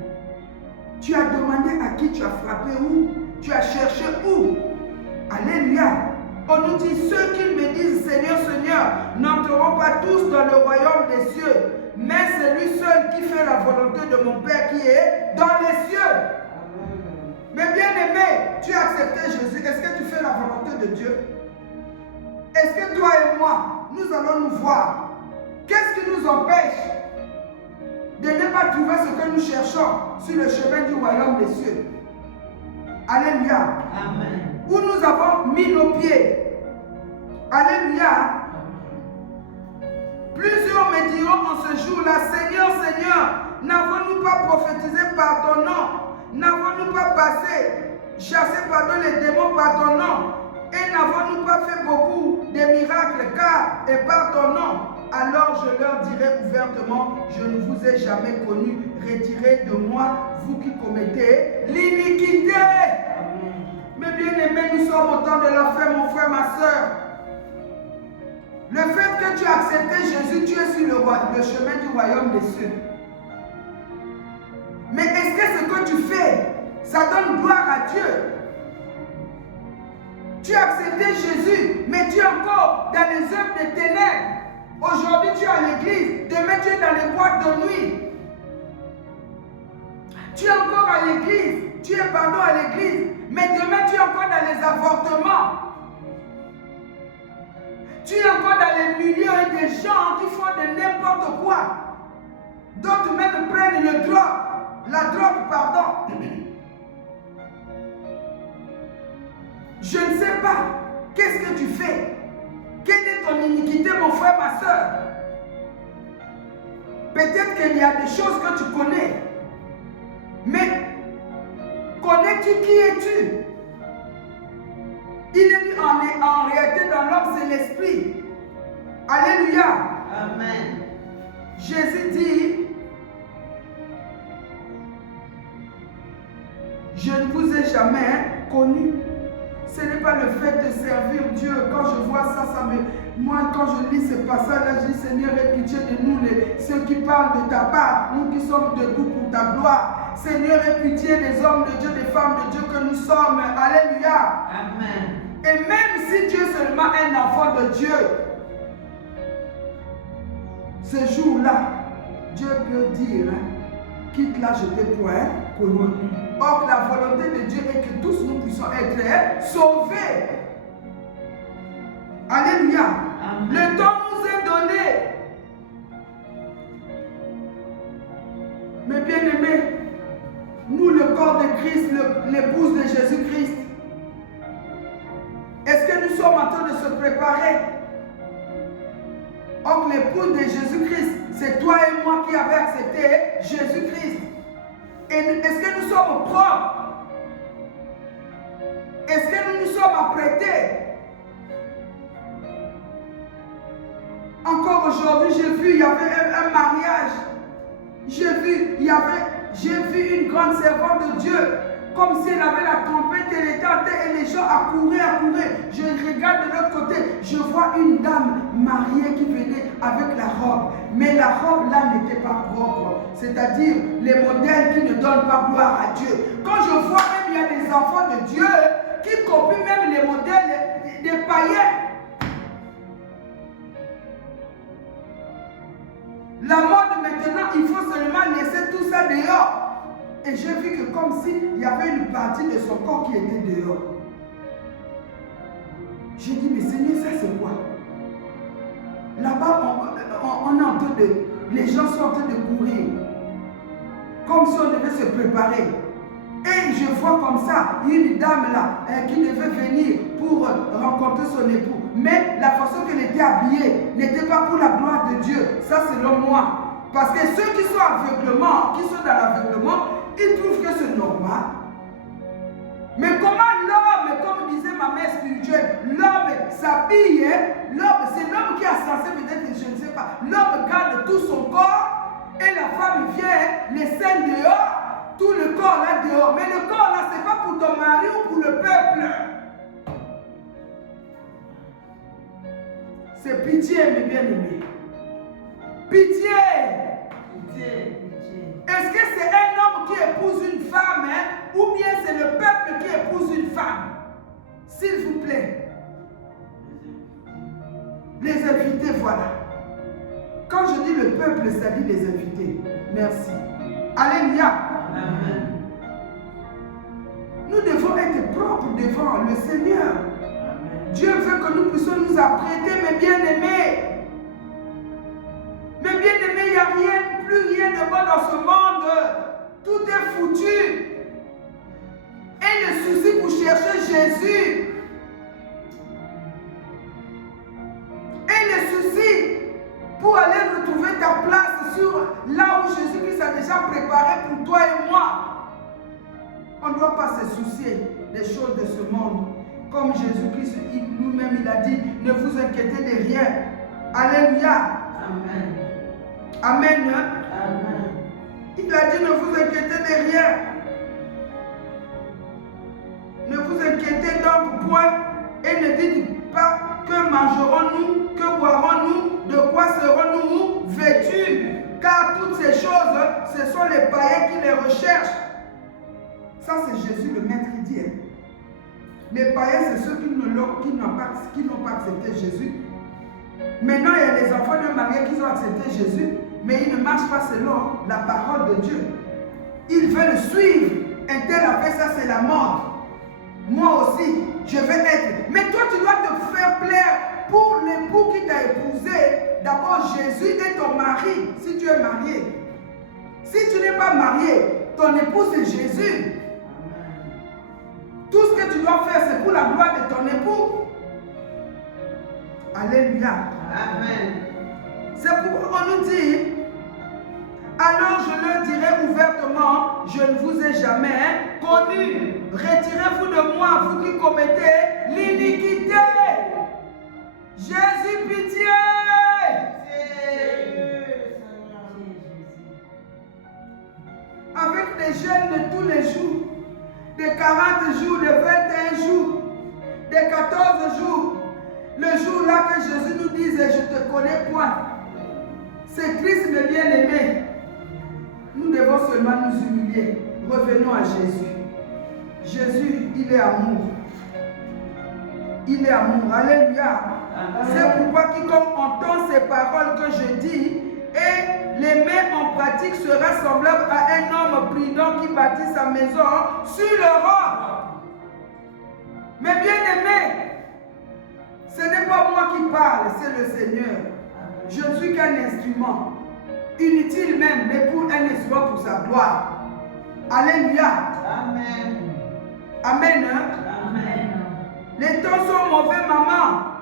Tu as demandé à qui? Tu as frappé où? Tu as cherché où? Alléluia. On nous dit, ceux qui me disent Seigneur, Seigneur, n'entreront pas tous dans le royaume des cieux, mais c'est lui seul qui fait la volonté de mon Père qui est dans les cieux. Amen. Mais bien aimé, tu as accepté Jésus. Est-ce que tu fais la volonté de Dieu? Est-ce que toi et moi, nous allons nous voir? Qu'est-ce qui nous empêche de ne pas trouver ce que nous cherchons sur le chemin du royaume des cieux? Alléluia. Amen. Où nous avons mis nos pieds. Alléluia. Plusieurs me diront en ce jour-là, Seigneur, Seigneur, n'avons-nous pas prophétisé par ton nom? N'avons-nous pas chassé les démons par ton nom? Et n'avons-nous pas fait beaucoup de miracles car et par ton nom? Alors je leur dirai ouvertement, je ne vous ai jamais connu. Retirez de moi, vous qui commettez l'iniquité. Mais bien aimés, nous sommes au temps de la fin, mon frère, ma soeur. Le fait que tu as accepté Jésus, tu es sur le chemin du royaume des cieux. Mais que tu fais, ça donne gloire à Dieu. Tu as accepté Jésus, mais tu es encore dans les œuvres des ténèbres. Aujourd'hui, tu es à l'église, demain, tu es dans les boîtes de nuit. Tu es encore à l'église, tu es à l'église, mais demain, tu es encore dans les avortements. Tu es encore dans les milieux et des gens qui font de n'importe quoi. D'autres même prennent la drogue, pardon. Je ne sais pas. Qu'est-ce que tu fais? Quelle est ton iniquité, mon frère, ma soeur? Peut-être qu'il y a des choses que tu connais. Mais connais-tu qui es-tu? Il est dit en réalité dans l'homme, c'est l'esprit. Alléluia. Amen. Jésus dit, je ne vous ai jamais connu. Ce n'est pas le fait de servir Dieu. Quand je vois ça, moi, quand je lis ce passage-là, je dis, Seigneur, aie pitié de nous, ceux qui parlent de ta part, nous qui sommes debout pour ta gloire. Seigneur, aie pitié des hommes de Dieu, des femmes de Dieu que nous sommes. Alléluia. Amen. Et même si tu es seulement un enfant de Dieu, ce jour-là, Dieu peut dire, quitte-la, je t'ai point connu. Or, la volonté de Dieu est que tous nous puissions être sauvés. Alléluia. Amen. Le temps nous est donné. Mes bien-aimés, nous, le corps de Christ, l'épouse de Jésus-Christ, est-ce que nous sommes en train de se préparer? Or, l'épouse de Jésus-Christ, c'est toi et moi qui avons accepté Jésus-Christ. Et est-ce que nous sommes propres? Est-ce que nous nous sommes apprêtés? Encore aujourd'hui, j'ai vu, il y avait un mariage. J'ai vu une grande servante de Dieu. Comme si elle avait la trompette, elle était en tête et les gens accouraient. Je regarde de l'autre côté, je vois une dame mariée qui venait avec la robe. Mais la robe là n'était pas propre. C'est-à-dire les modèles qui ne donnent pas gloire à Dieu. Quand je vois même il y a des enfants de Dieu qui copient même les modèles des païens. La mode maintenant, il faut seulement laisser tout ça dehors. Et j'ai vu que comme s'il y avait une partie de son corps qui était dehors. J'ai dit, mais Seigneur, ça c'est quoi? Là-bas, on est en train de... Les gens sont en train de courir. Comme si on devait se préparer. Et je vois comme ça, une dame là, qui devait venir pour rencontrer son époux. Mais la façon qu'elle était habillée n'était pas pour la gloire de Dieu. Ça, selon moi. Parce que ceux qui sont aveuglement, qui sont dans l'aveuglement, ils trouvent que c'est normal. Mais comment l'homme, comme disait ma mère spirituelle, l'homme s'habille, l'homme, c'est l'homme qui a censé peut-être, je ne sais pas, l'homme garde tout son corps et la femme vient, les seins dehors, tout le corps là dehors. Mais le corps là, c'est pas pour ton mari ou pour le peuple. C'est pitié, mes bien-aimés. Pitié. Pitié. Est-ce que c'est un homme qui épouse une femme, ou bien c'est le peuple qui épouse une femme? S'il vous plaît. Les invités, voilà. Quand je dis le peuple, ça dit les invités. Merci. Alléluia. Amen. Nous devons être propres devant le Seigneur. Amen. Dieu veut que nous puissions nous apprêter, mes bien-aimés. Mes bien-aimés, il n'y a plus rien de bon dans ce monde. Tout est foutu. Et le souci pour chercher Jésus. Et le souci pour aller retrouver ta place sur là où Jésus-Christ a déjà préparé pour toi et moi. On ne doit pas se soucier des choses de ce monde. Comme Jésus-Christ lui-même il a dit, ne vous inquiétez de rien. Alléluia. Amen. Amen. Amen. Il a dit, ne vous inquiétez de rien. Ne vous inquiétez donc point et ne dites pas que mangerons-nous, que boirons-nous, de quoi serons-nous vêtus. Car toutes ces choses, ce sont les païens qui les recherchent. Ça, c'est Jésus le maître qui dit. Hein. Les païens, c'est ceux qui n'ont pas accepté Jésus. Maintenant, il y a les enfants de Marie qui ont accepté Jésus, mais ils ne marchent pas selon la parole de Dieu. Ils veulent suivre. Un tel a fait ça, c'est la mort. Moi aussi, je vais être. Mais toi, tu dois te faire plaire pour l'époux qui t'a épousé. D'abord, Jésus est ton mari, si tu es marié. Si tu n'es pas marié, ton époux, c'est Jésus. Tout ce que tu dois faire, c'est pour la gloire de ton époux. Alléluia. Amen. C'est pourquoi on nous dit, alors je leur dirai ouvertement, je ne vous ai jamais connu. Retirez-vous de moi, vous qui commettez l'iniquité. Jésus, pitié. Avec des jeûnes de tous les jours, de 40 jours, de 21 jours, de 14 jours, le jour là que Jésus nous disait, je te connais point. C'est Christ le bien-aimé. Nous devons seulement nous humilier. Revenons à Jésus. Jésus, il est amour. Il est amour. Alléluia. C'est pourquoi quiconque entend ces paroles que je dis et les met en pratique sera semblable à un homme prudent qui bâtit sa maison sur le roc. Mais bien aimé, ce n'est pas moi qui parle, c'est le Seigneur. Je ne suis qu'un instrument. Inutile même, mais pour un instrument pour sa gloire. Alléluia. Amen. Amen. Hein? Amen. Les temps sont mauvais, maman.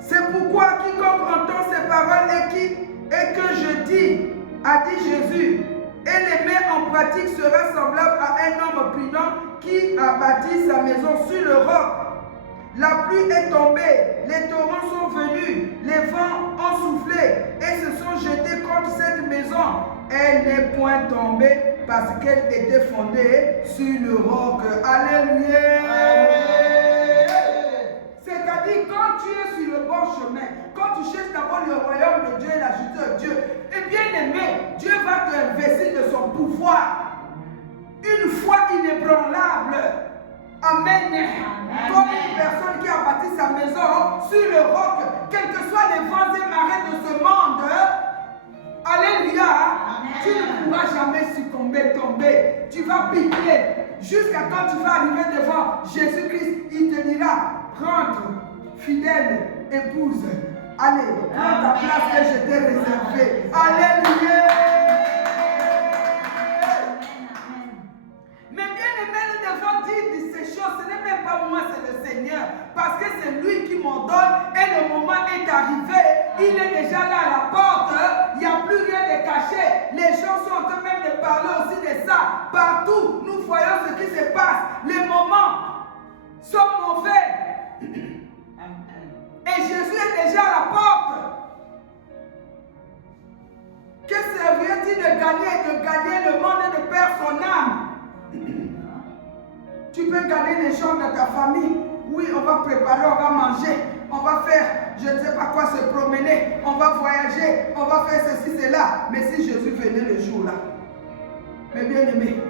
C'est pourquoi quiconque entend ces paroles et que je dis, a dit Jésus, et les met en pratique sera semblable à un homme prudent qui a bâti sa maison sur le roc. La pluie est tombée, les torrents sont venus, les vents ont soufflé et se sont jetés contre cette maison. Elle n'est point tombée parce qu'elle était fondée sur le roc. Alléluia. C'est-à-dire, quand tu es sur le bon chemin, quand tu cherches d'abord le royaume de Dieu et la justice de Dieu, et bien aimé, Dieu va t'investir de son pouvoir. Une foi inébranlable. Amen. Comme une personne qui a bâti sa maison sur le roc, quels que soient les vents et marées de ce monde, alléluia, tu ne pourras jamais succomber, tomber. Tu vas piquer jusqu'à quand tu vas arriver devant Jésus-Christ. Il te dira, rentre, fidèle épouse. Allez, prends ta place que je t'ai réservée. Alléluia. Mais bien aimé, nous devons dire ces choses. Ce n'est même pas moi, c'est le Seigneur. Parce que c'est lui qui m'ordonne et le moment est arrivé. Il est déjà là à la porte. Il n'y a plus rien de caché. Les gens sont en train même de parler aussi de ça. Partout, nous voyons ce qui se passe. Les moments sont mauvais. Et Jésus est déjà à la porte. Que servirait-il de gagner le monde et de perdre son âme? Tu peux garder les gens de ta famille. Oui, on va préparer, on va manger, on va faire, je ne sais pas quoi, se promener, on va voyager, on va faire ceci, cela. Mais si Jésus venait le jour-là, mais bien aimé,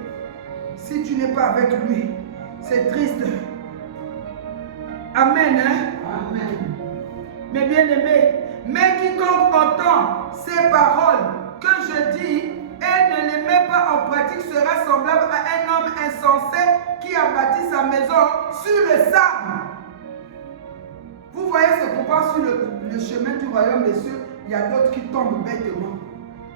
si tu n'es pas avec lui, c'est triste. Amen. Hein? Amen. Mais bien aimé, mais quiconque entend ces paroles que je dis et ne les met pas en pratique sera semblable à un homme insensé qui a bâti sa maison sur le sable. Vous voyez, c'est pourquoi sur le chemin du royaume des cieux, il y a d'autres qui tombent bêtement.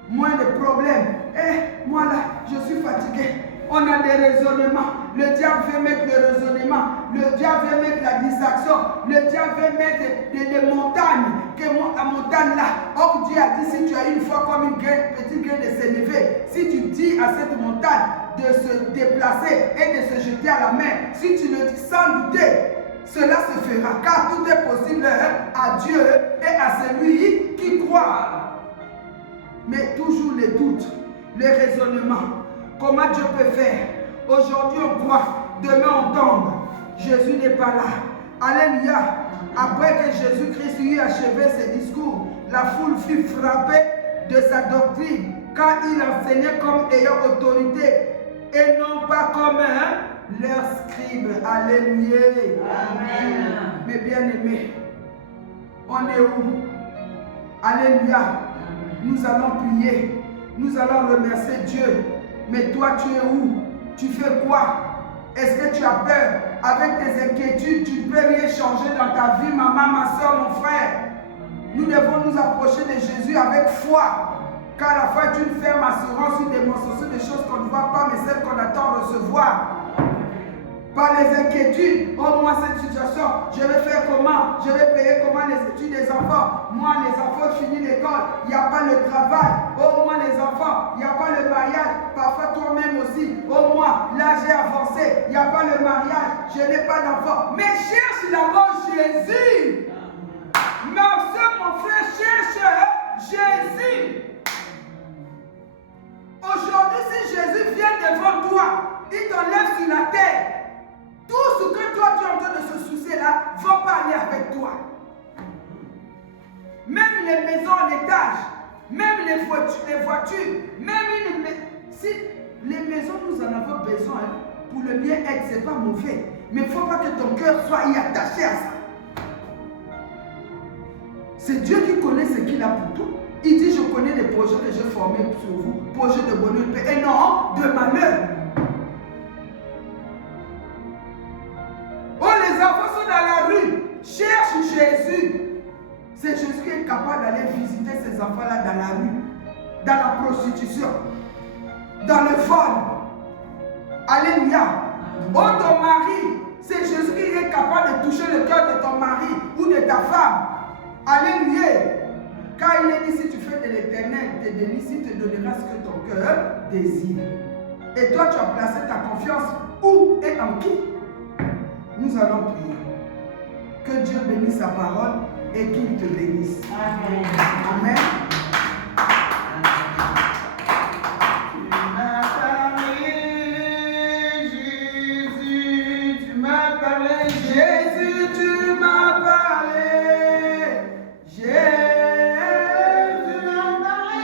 Moins de problèmes. Eh, moi là, je suis fatigué. On a des raisonnements. Le diable veut mettre le raisonnement. Le diable veut mettre la distraction. Le diable veut mettre des montagnes. Que moi, la montagne là, oh Dieu a dit, si tu as une foi comme une petite graine de sénévé, si tu dis à cette montagne de se déplacer et de se jeter à la mer, si tu le dis sans douter, cela se fera. Car tout est possible à Dieu et à celui qui croit. Mais toujours les doutes, les raisonnements. Comment Dieu peut faire? Aujourd'hui on croit, demain on tombe. Jésus n'est pas là. Alléluia. Après que Jésus-Christ eut achevé ses discours, la foule fut frappée de sa doctrine car ils enseignaient comme ayant autorité et non pas comme leurs scribes. Alléluia. Amen. Mes bien-aimés, on est où? Alléluia. Nous allons prier. Nous allons remercier Dieu. Mais toi, tu es où? Tu fais quoi? Est-ce que tu as peur? Avec tes inquiétudes, tu ne peux rien changer dans ta vie, maman, ma soeur, mon frère. Nous devons nous approcher de Jésus avec foi. Car la foi est une ferme assurance, une démonstration des choses qu'on ne voit pas, mais celles qu'on attend recevoir. Par les inquiétudes, oh moi cette situation, je vais faire comment? Je vais payer comment les études des enfants? Moi les enfants finissent l'école, il n'y a pas le travail. Oh moi les enfants, il n'y a pas le mariage. Parfois toi-même aussi, oh moi l'âge est avancé, il n'y a pas le mariage, je n'ai pas d'enfant. Mais cherche d'abord Jésus. Ma soeur, mon frère, cherche Jésus. Aujourd'hui, si Jésus vient devant toi, il t'enlève sur la terre. Tout ce que toi tu es en train de se soucier là, va pas aller avec toi. Même les maisons en étage, même les voitures, même si les maisons nous en avons besoin pour le bien-être, c'est pas mauvais. Mais il ne faut pas que ton cœur soit y attaché à ça. C'est Dieu qui connaît ce qu'il a pour toi. Il dit, je connais les projets que j'ai formés sur vous, projets de bonheur et non de malheur. Oh, les enfants sont dans la rue, cherche Jésus. C'est Jésus qui est capable d'aller visiter ces enfants-là dans la rue, dans la prostitution, dans le vol. Alléluia. Oh, ton mari, c'est Jésus qui est capable de toucher le cœur de ton mari ou de ta femme. Alléluia. Car il est dit, si tu fais de l'éternel tes délices, il te donnera ce que ton cœur désire. Et toi, tu as placé ta confiance où et en qui? Nous allons prier. Que Dieu bénisse sa parole et qu'il te bénisse. Amen. Amen. Tu m'as parlé, Jésus, tu m'as parlé. Jésus, tu m'as parlé,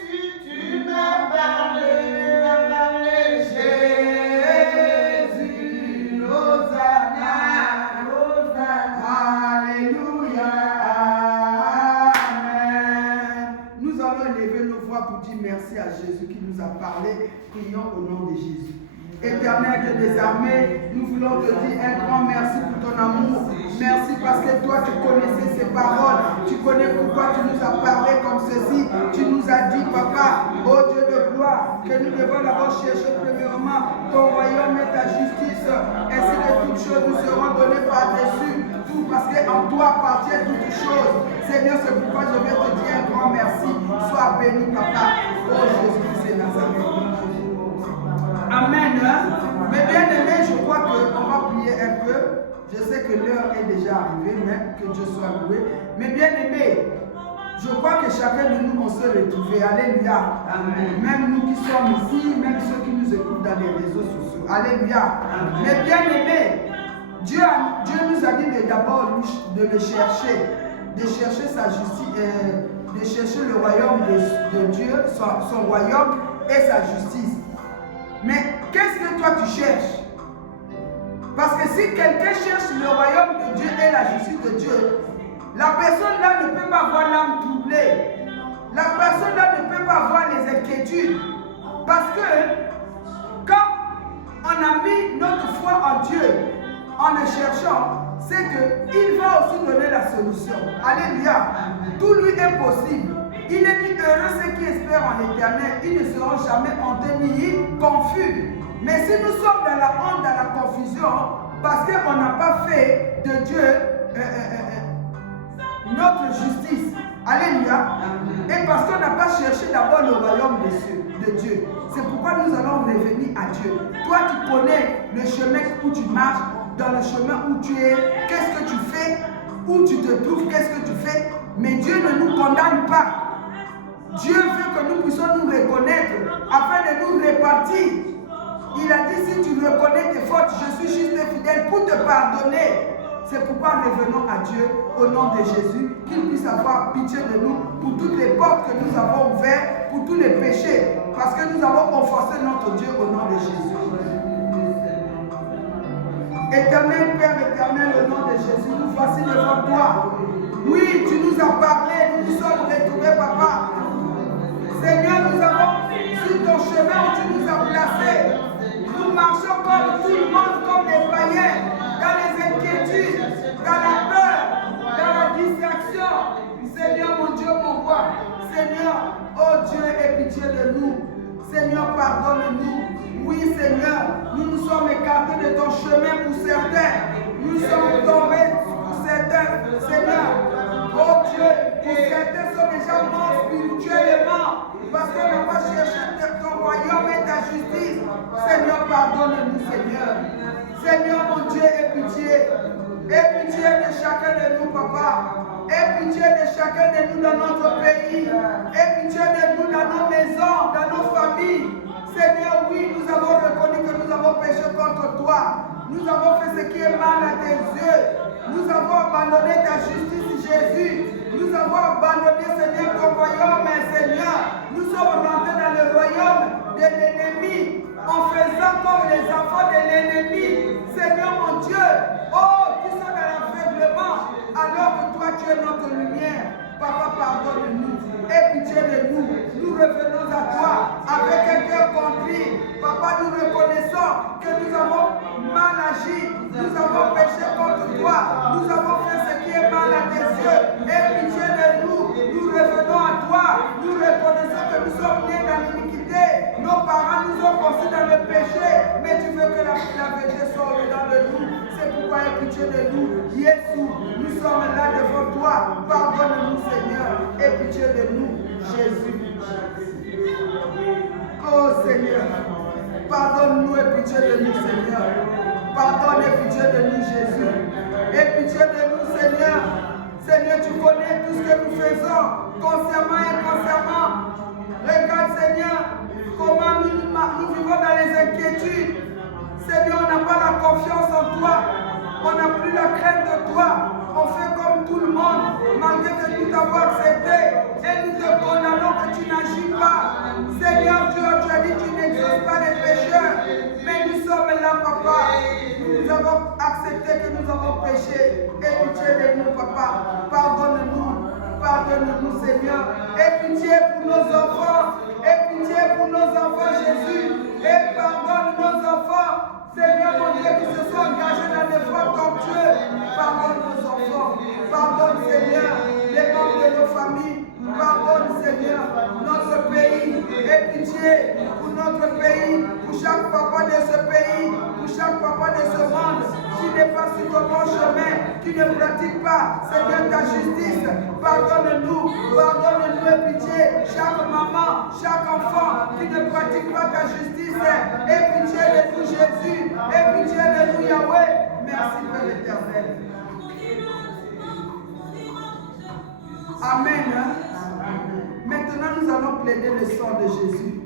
Jésus, tu m'as parlé, Jésus, Hosanna, Alléluia, Amen. Nous allons élever nos voix pour dire merci à Jésus qui nous a parlé. Prions au nom de Jésus. Éternel Dieu des armées, nous voulons te dire un grand merci pour ton amour. Merci parce que toi tu connaissais ces paroles. Tu connais pourquoi tu nous as parlé comme ceci. Tu nous as dit, Papa, ô Dieu de gloire, que nous devons d'abord chercher premièrement ton royaume et ta justice. Ainsi que toutes choses nous seront données par-dessus. Tout parce qu'en toi appartient toutes choses. Seigneur, c'est pourquoi je vais te dire un grand merci. Sois béni, Papa. Ô Jésus-Christ de Nazareth. Amen. Mais bien aimé, je crois qu'on va prier un peu. Je sais que l'heure est déjà arrivée, mais que Dieu soit loué. Mais bien aimé, je crois que chacun de nous, on se retrouve. Alléluia. Amen. Même nous qui sommes ici, même ceux qui nous écoutent dans les réseaux sociaux. Alléluia. Amen. Mais bien aimé, Dieu nous a dit d'abord de le chercher, de chercher sa justice, de chercher le royaume de Dieu, son royaume et sa justice. Mais qu'est-ce que toi tu cherches? Parce que si quelqu'un cherche le royaume de Dieu et la justice de Dieu, la personne là ne peut pas avoir l'âme troublée. La personne là ne peut pas avoir les inquiétudes. Parce que quand on a mis notre foi en Dieu, en le cherchant, c'est qu'il va aussi donner la solution. Alléluia. Tout lui est possible. Il est dit heureux ceux qui espèrent en l'éternel, ils ne seront jamais hantés ni confus. Mais si nous sommes dans la honte, dans la confusion, parce qu'on n'a pas fait de Dieu notre justice, alléluia, et parce qu'on n'a pas cherché d'abord le royaume de Dieu, c'est pourquoi nous allons revenir à Dieu. Toi, tu connais le chemin où tu marches, dans le chemin où tu es, qu'est-ce que tu fais, où tu te trouves, qu'est-ce que tu fais, mais Dieu ne nous condamne pas. Dieu veut que nous puissions nous reconnaître afin de nous répartir. Il a dit, si tu reconnais tes fautes, je suis juste et fidèle pour te pardonner. C'est pourquoi revenons à Dieu au nom de Jésus, qu'il puisse avoir pitié de nous pour toutes les portes que nous avons ouvertes, pour tous les péchés renforcer notre Dieu au nom de Jésus. Éternel Père, éternel, au nom de Jésus, nous voici devant toi. Oui, tu nous as parlé, nous nous sommes retrouvés, papa. Seigneur, nous avons sur ton chemin où tu nous as placés. Nous marchons comme tout le monde, comme les païens, dans les inquiétudes, dans la peur, dans la distraction. Seigneur, mon Dieu, mon roi. Seigneur, oh Dieu, aie pitié de nous. Seigneur, pardonne-nous. Oui, Seigneur, nous nous sommes écartés de ton chemin pour certains. Nous sommes tombés pour certains. Seigneur, oh Dieu, pour certains sont déjà morts spirituellement parce qu'on n'a pas cherché ton royaume et ta justice. Seigneur, pardonne-nous, Seigneur. Seigneur, mon Dieu, aie pitié. Aie pitié de chacun de nous, papa. Aie pitié de chacun de nous dans notre pays. Aie pitié de nous dans nos maisons, dans nos familles. Seigneur, oui, nous avons reconnu que nous avons péché contre toi. Nous avons fait ce qui est mal à tes yeux. Nous avons abandonné ta justice, Jésus. Nous avons abandonné, Seigneur, ton royaume, Seigneur. Nous sommes rentrés dans le royaume de l'ennemi en faisant comme les enfants de l'ennemi. Seigneur, mon Dieu, oh, qui sont dans l'aveuglement, alors que toi, tu es notre lumière. Papa, pardonne-nous. Aie pitié de nous. Nous revenons à toi avec un cœur contrit. Papa, nous reconnaissons que nous avons mal agi. Nous avons péché contre toi. Nous avons fait ce qui est mal à tes yeux. Aie pitié de nous. Nous revenons à toi. Nous reconnaissons que nous sommes nés dans l'iniquité. Nos parents nous ont conçus dans le péché. Mais tu veux que la vérité soit au-dedans de nous. C'est pourquoi aie pitié de nous. Jésus, nous sommes là devant toi. Pardonne-nous, Seigneur. Aie pitié de nous, Jésus. Oh Seigneur, pardonne-nous et pitié de nous, Seigneur. Pardonne et pitié de nous, Jésus. Et pitié de nous, Seigneur. Seigneur, tu connais tout ce que nous faisons, consciemment et inconsciemment. Regarde, Seigneur, comment nous vivons dans les inquiétudes. Seigneur, on n'a pas la confiance en toi. On n'a plus la crainte de toi. On fait comme tout le monde, malgré que nous t'avons accepté. Et nous te condamnons que tu n'agis pas. Seigneur Dieu, tu as dit que tu n'exauces pas les pécheurs. Mais nous sommes là, papa. Nous avons accepté que nous avons péché. Et pitié de nous, papa. Pardonne-nous. Pardonne-nous, Seigneur. Et pitié pour nos enfants. Et pitié pour nos enfants, Jésus. Et pardonne nos enfants. Seigneur, mon Dieu, qui se sont engagés dans des voies tortueuses. Pardonne nos enfants. Pardonne, Seigneur, les membres de nos familles. Pardonne, Seigneur, notre pays. Et pitié pour notre pays, pour chaque papa de ce pays, pour chaque papa de ce monde qui n'est pas sur le bon chemin, qui ne pratique pas, Seigneur, ta justice. Pardonne-nous, pardonne-nous et pitié. Chaque maman, chaque enfant qui ne pratique pas ta justice. Et pitié de nous, Jésus. Et pitié de nous, Yahweh. Merci, Père éternel. Amen. Maintenant, nous allons plaider le sang de Jésus.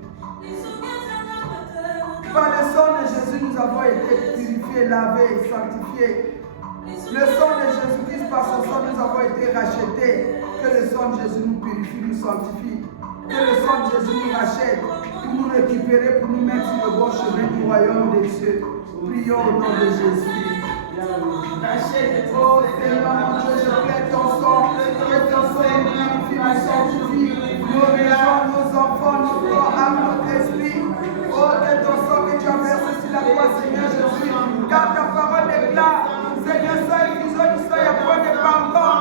Par le sang de Jésus, nous avons été purifiés, lavés, sanctifiés. Le sang de Jésus-Christ, par son sang, nous avons été rachetés. Que le sang de Jésus nous purifie, nous sanctifie. Que le sang de Jésus nous rachète, pour nous récupérer, pour nous mettre sur le bon chemin du royaume des cieux. Prions au nom de Jésus. Oh Seigneur, mon Dieu, je plaide ton sang, que ton sang nous purifie, nous sanctifie, nos maisons, nos enfants, nos corps, âme, notre esprit. Oh, que ton sang que tu as versé sur la croix, Seigneur Jésus, car ta parole déclare, Seigneur, sois épisode, sois à point de pardon.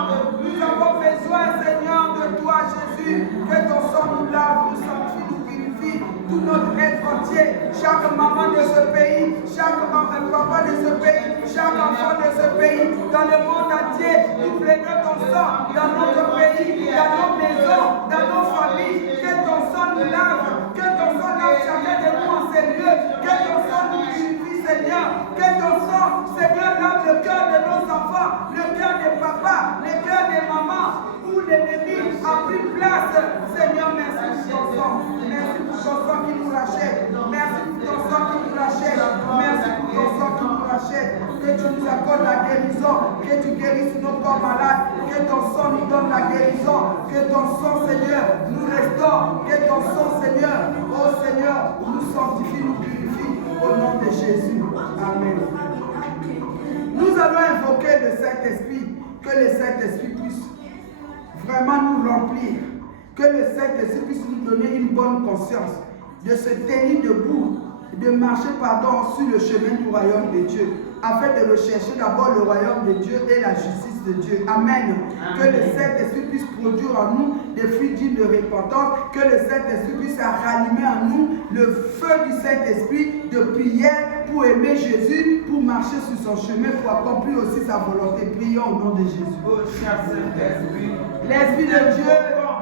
Nous avons besoin, Seigneur, de toi, Jésus, que ton sang nous lave, nous sanctifie, nous purifie, tout notre être entier, chaque maman de ce pays, chaque papa de ce pays, chaque enfant de ce pays, dans le monde entier, nous plaidons ton sang dans notre pays, dans nos maisons, dans nos familles, que ton sang nous lave, que ton sang lave chacun de nous en ces lieux, que ton sang nous purifie, Seigneur, que ton sang, Seigneur, lave le cœur de nos enfants, le cœur des papas, le cœur des mamans, où l'ennemi a pris place. Seigneur, merci pour ton sang, merci pour ton sang qui nous rachète, merci pour ton sang qui nous rachète, merci pour ton sang qui nous rachète, que tu nous accordes la guérison, que tu guérisses nos corps malades, que ton sang nous donne la guérison, que ton sang, Seigneur, nous restaure, que ton sang, Seigneur, oh Seigneur, nous que le Saint-Esprit puisse vraiment nous remplir. Que le Saint-Esprit puisse nous donner une bonne conscience de se tenir debout, de marcher sur le chemin du royaume de Dieu, afin de rechercher d'abord le royaume de Dieu et la justice de Dieu. Amen. Que le Saint-Esprit puisse produire en nous des fruits dignes de repentance, que le Saint-Esprit puisse rallumer en nous le feu du Saint-Esprit de prière pour aimer Jésus, pour marcher sur son chemin, pour accomplir aussi sa volonté. Prions au nom de Jésus. Oh, cher Saint-Esprit, l'Esprit de Dieu,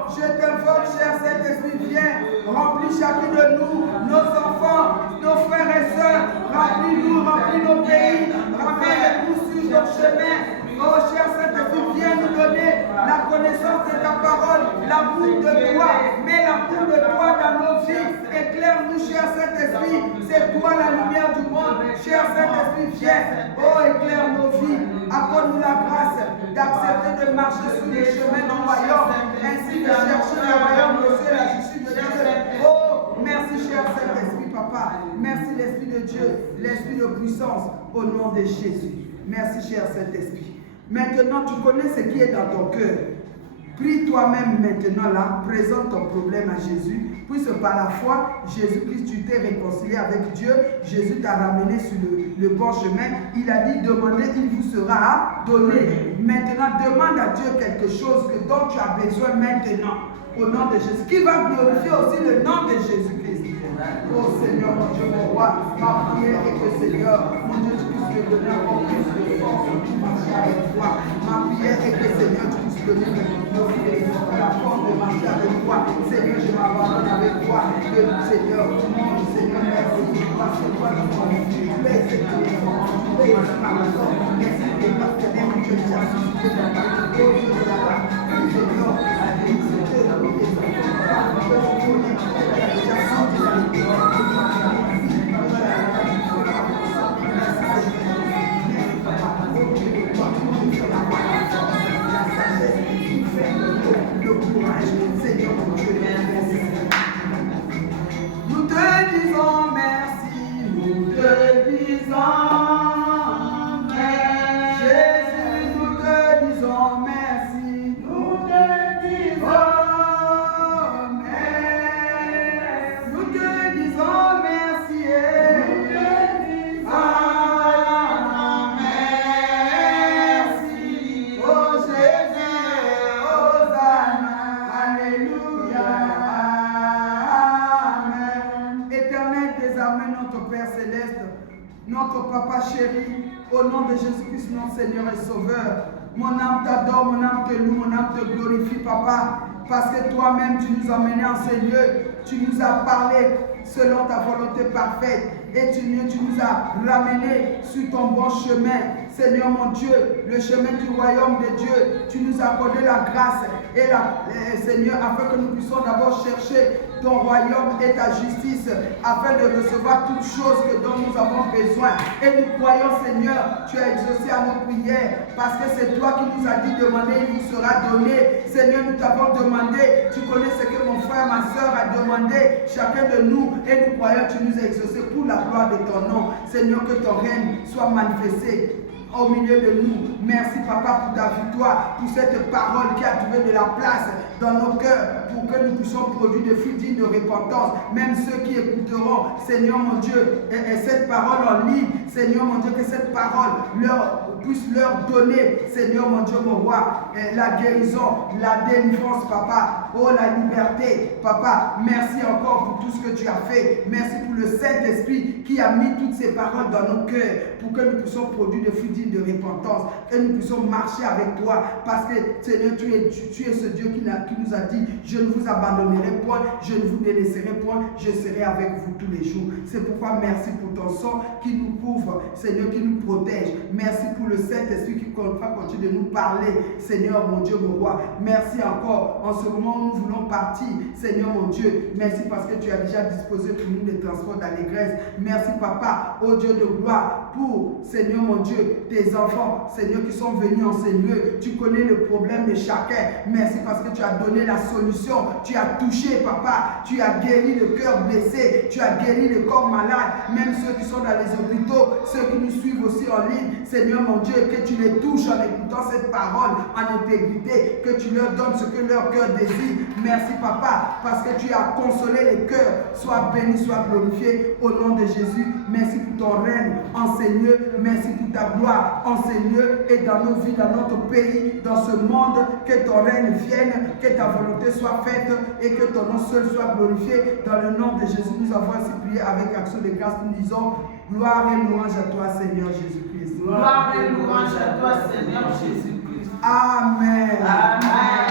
je t'invoque, cher Saint-Esprit, viens, remplis chacun de nous, nos enfants, nos frères et sœurs, remplis-nous, remplis nos pays, ramène-nous sur ton chemin. Oh, cher Saint-Esprit, viens nous donner la connaissance de ta parole, l'amour de toi, mets l'amour de toi dans nos vies, éclaire-nous, cher Saint-Esprit, c'est toi la lumière du monde, cher Saint-Esprit, viens, oh, éclaire nos vies, accorde-nous la grâce d'accepter de marcher sur le chemin du royaume, ainsi de chercher le royaume de Dieu, la justice de Dieu. Oh, merci, cher Saint-Esprit, Papa, merci l'Esprit de Dieu, l'Esprit de puissance, au nom de Jésus. Merci, cher Saint-Esprit. Maintenant, tu connais ce qui est dans ton cœur. Prie toi-même maintenant là, présente ton problème à Jésus, puisque par la foi, Jésus-Christ, tu t'es réconcilié avec Dieu, Jésus t'a ramené sur le bon chemin, il a dit, demandez, il vous sera donné. Maintenant, demande à Dieu quelque chose dont tu as besoin maintenant, au nom de Jésus, qui va glorifier aussi le nom de Jésus-Christ. Oh Seigneur, mon Dieu, mon roi, ma prière est que Seigneur, mon Dieu, tu puisses me donner encore plus de force pour marcher avec toi. Ma prière est que Seigneur, tu puisses donner la force de marcher avec toi. Seigneur, je m'abandonne avec toi. Que Seigneur, Seigneur, merci. Parce que toi, tu es sécurisant, tu es ma maison. Merci de partenaires que tu as suscité dans ta vie. Oh Dieu de la part, Seigneur, avec ce Dieu, avec tes enfants, que tu connais, tu as déjà senti la vie. Le courage, Seigneur mon Dieu, merci. Nous te disons merci, nous te disons merci. Jésus, nous te disons merci, nous te disons merci. Nous te disons merci, nous te disons merci. Oh Jésus, Hosanna, alléluia, amen. Éternel, désormais notre Père Céleste, notre Papa chéri, au nom de Jésus-Christ, notre Seigneur et Sauveur, mon âme t'adore, mon âme te loue, mon âme te glorifie, Papa, parce que toi-même tu nous as menés en ces lieux, tu nous as parlé selon ta volonté parfaite et tu nous as ramenés sur ton bon chemin. Seigneur mon Dieu, le chemin du royaume de Dieu, tu nous as accordé la grâce et Seigneur, afin que nous puissions d'abord chercher ton royaume et ta justice, afin de recevoir toutes choses dont nous avons besoin. Et nous croyons, Seigneur, tu as exaucé à nos prières, parce que c'est toi qui nous as dit demander, il vous sera donné. Seigneur, nous t'avons demandé, tu connais ce que mon frère, ma soeur a demandé, chacun de nous, et nous croyons, tu nous as exaucé pour la gloire de ton nom. Seigneur, que ton règne soit manifesté au milieu de nous. Merci Papa pour ta victoire, pour cette parole qui a trouvé de la place dans nos cœurs, pour que nous puissions produire des fruits dignes de repentance. Même ceux qui écouteront, Seigneur mon Dieu, et cette parole en ligne, Seigneur mon Dieu, que cette parole puisse leur donner, Seigneur mon Dieu, mon roi, la guérison, la délivrance, Papa, oh la liberté, Papa. Merci encore pour tout ce que tu as fait. Merci pour le Saint-Esprit qui a mis toutes ces paroles dans nos cœurs, pour que nous puissions produire des fruits dignes de repentance, que nous puissions marcher avec toi, parce que Seigneur, tu es ce Dieu qui nous a dit, je ne vous abandonnerai point, je ne vous délaisserai point, je serai avec vous tous les jours. C'est pourquoi merci pour ton sang qui nous couvre, Seigneur, qui nous protège. Merci pour le Saint-Esprit qui va continuer de nous parler, Seigneur mon Dieu, mon roi. Merci encore en ce moment où nous voulons partir, Seigneur mon Dieu. Merci parce que tu as déjà disposé pour nous des transports d'allégresse. Merci Papa, ô Dieu de gloire, pour, Seigneur mon Dieu, tes enfants, Seigneur, qui sont venus en ces lieux. Tu connais le problème de chacun. Merci parce que tu as donné la solution. Tu as touché, Papa. Tu as guéri le cœur blessé. Tu as guéri le corps malade. Même ceux qui sont dans les hôpitaux, ceux qui nous suivent aussi en ligne. Seigneur mon mon Dieu, que tu les touches en écoutant cette parole, en intégrité, que tu leur donnes ce que leur cœur désire. Merci, Papa, parce que tu as consolé les cœurs. Sois béni, sois glorifié au nom de Jésus. Merci pour ton règne en Seigneur. Merci pour ta gloire en Seigneur et dans nos vies, dans notre pays, dans ce monde. Que ton règne vienne, que ta volonté soit faite et que ton nom seul soit glorifié. Dans le nom de Jésus, nous avons ainsi prié avec action de grâce. Nous disons gloire et louange à toi, Seigneur Jésus-Christ. Gloire et louange à toi, Seigneur Jésus-Christ. Amen. Amen.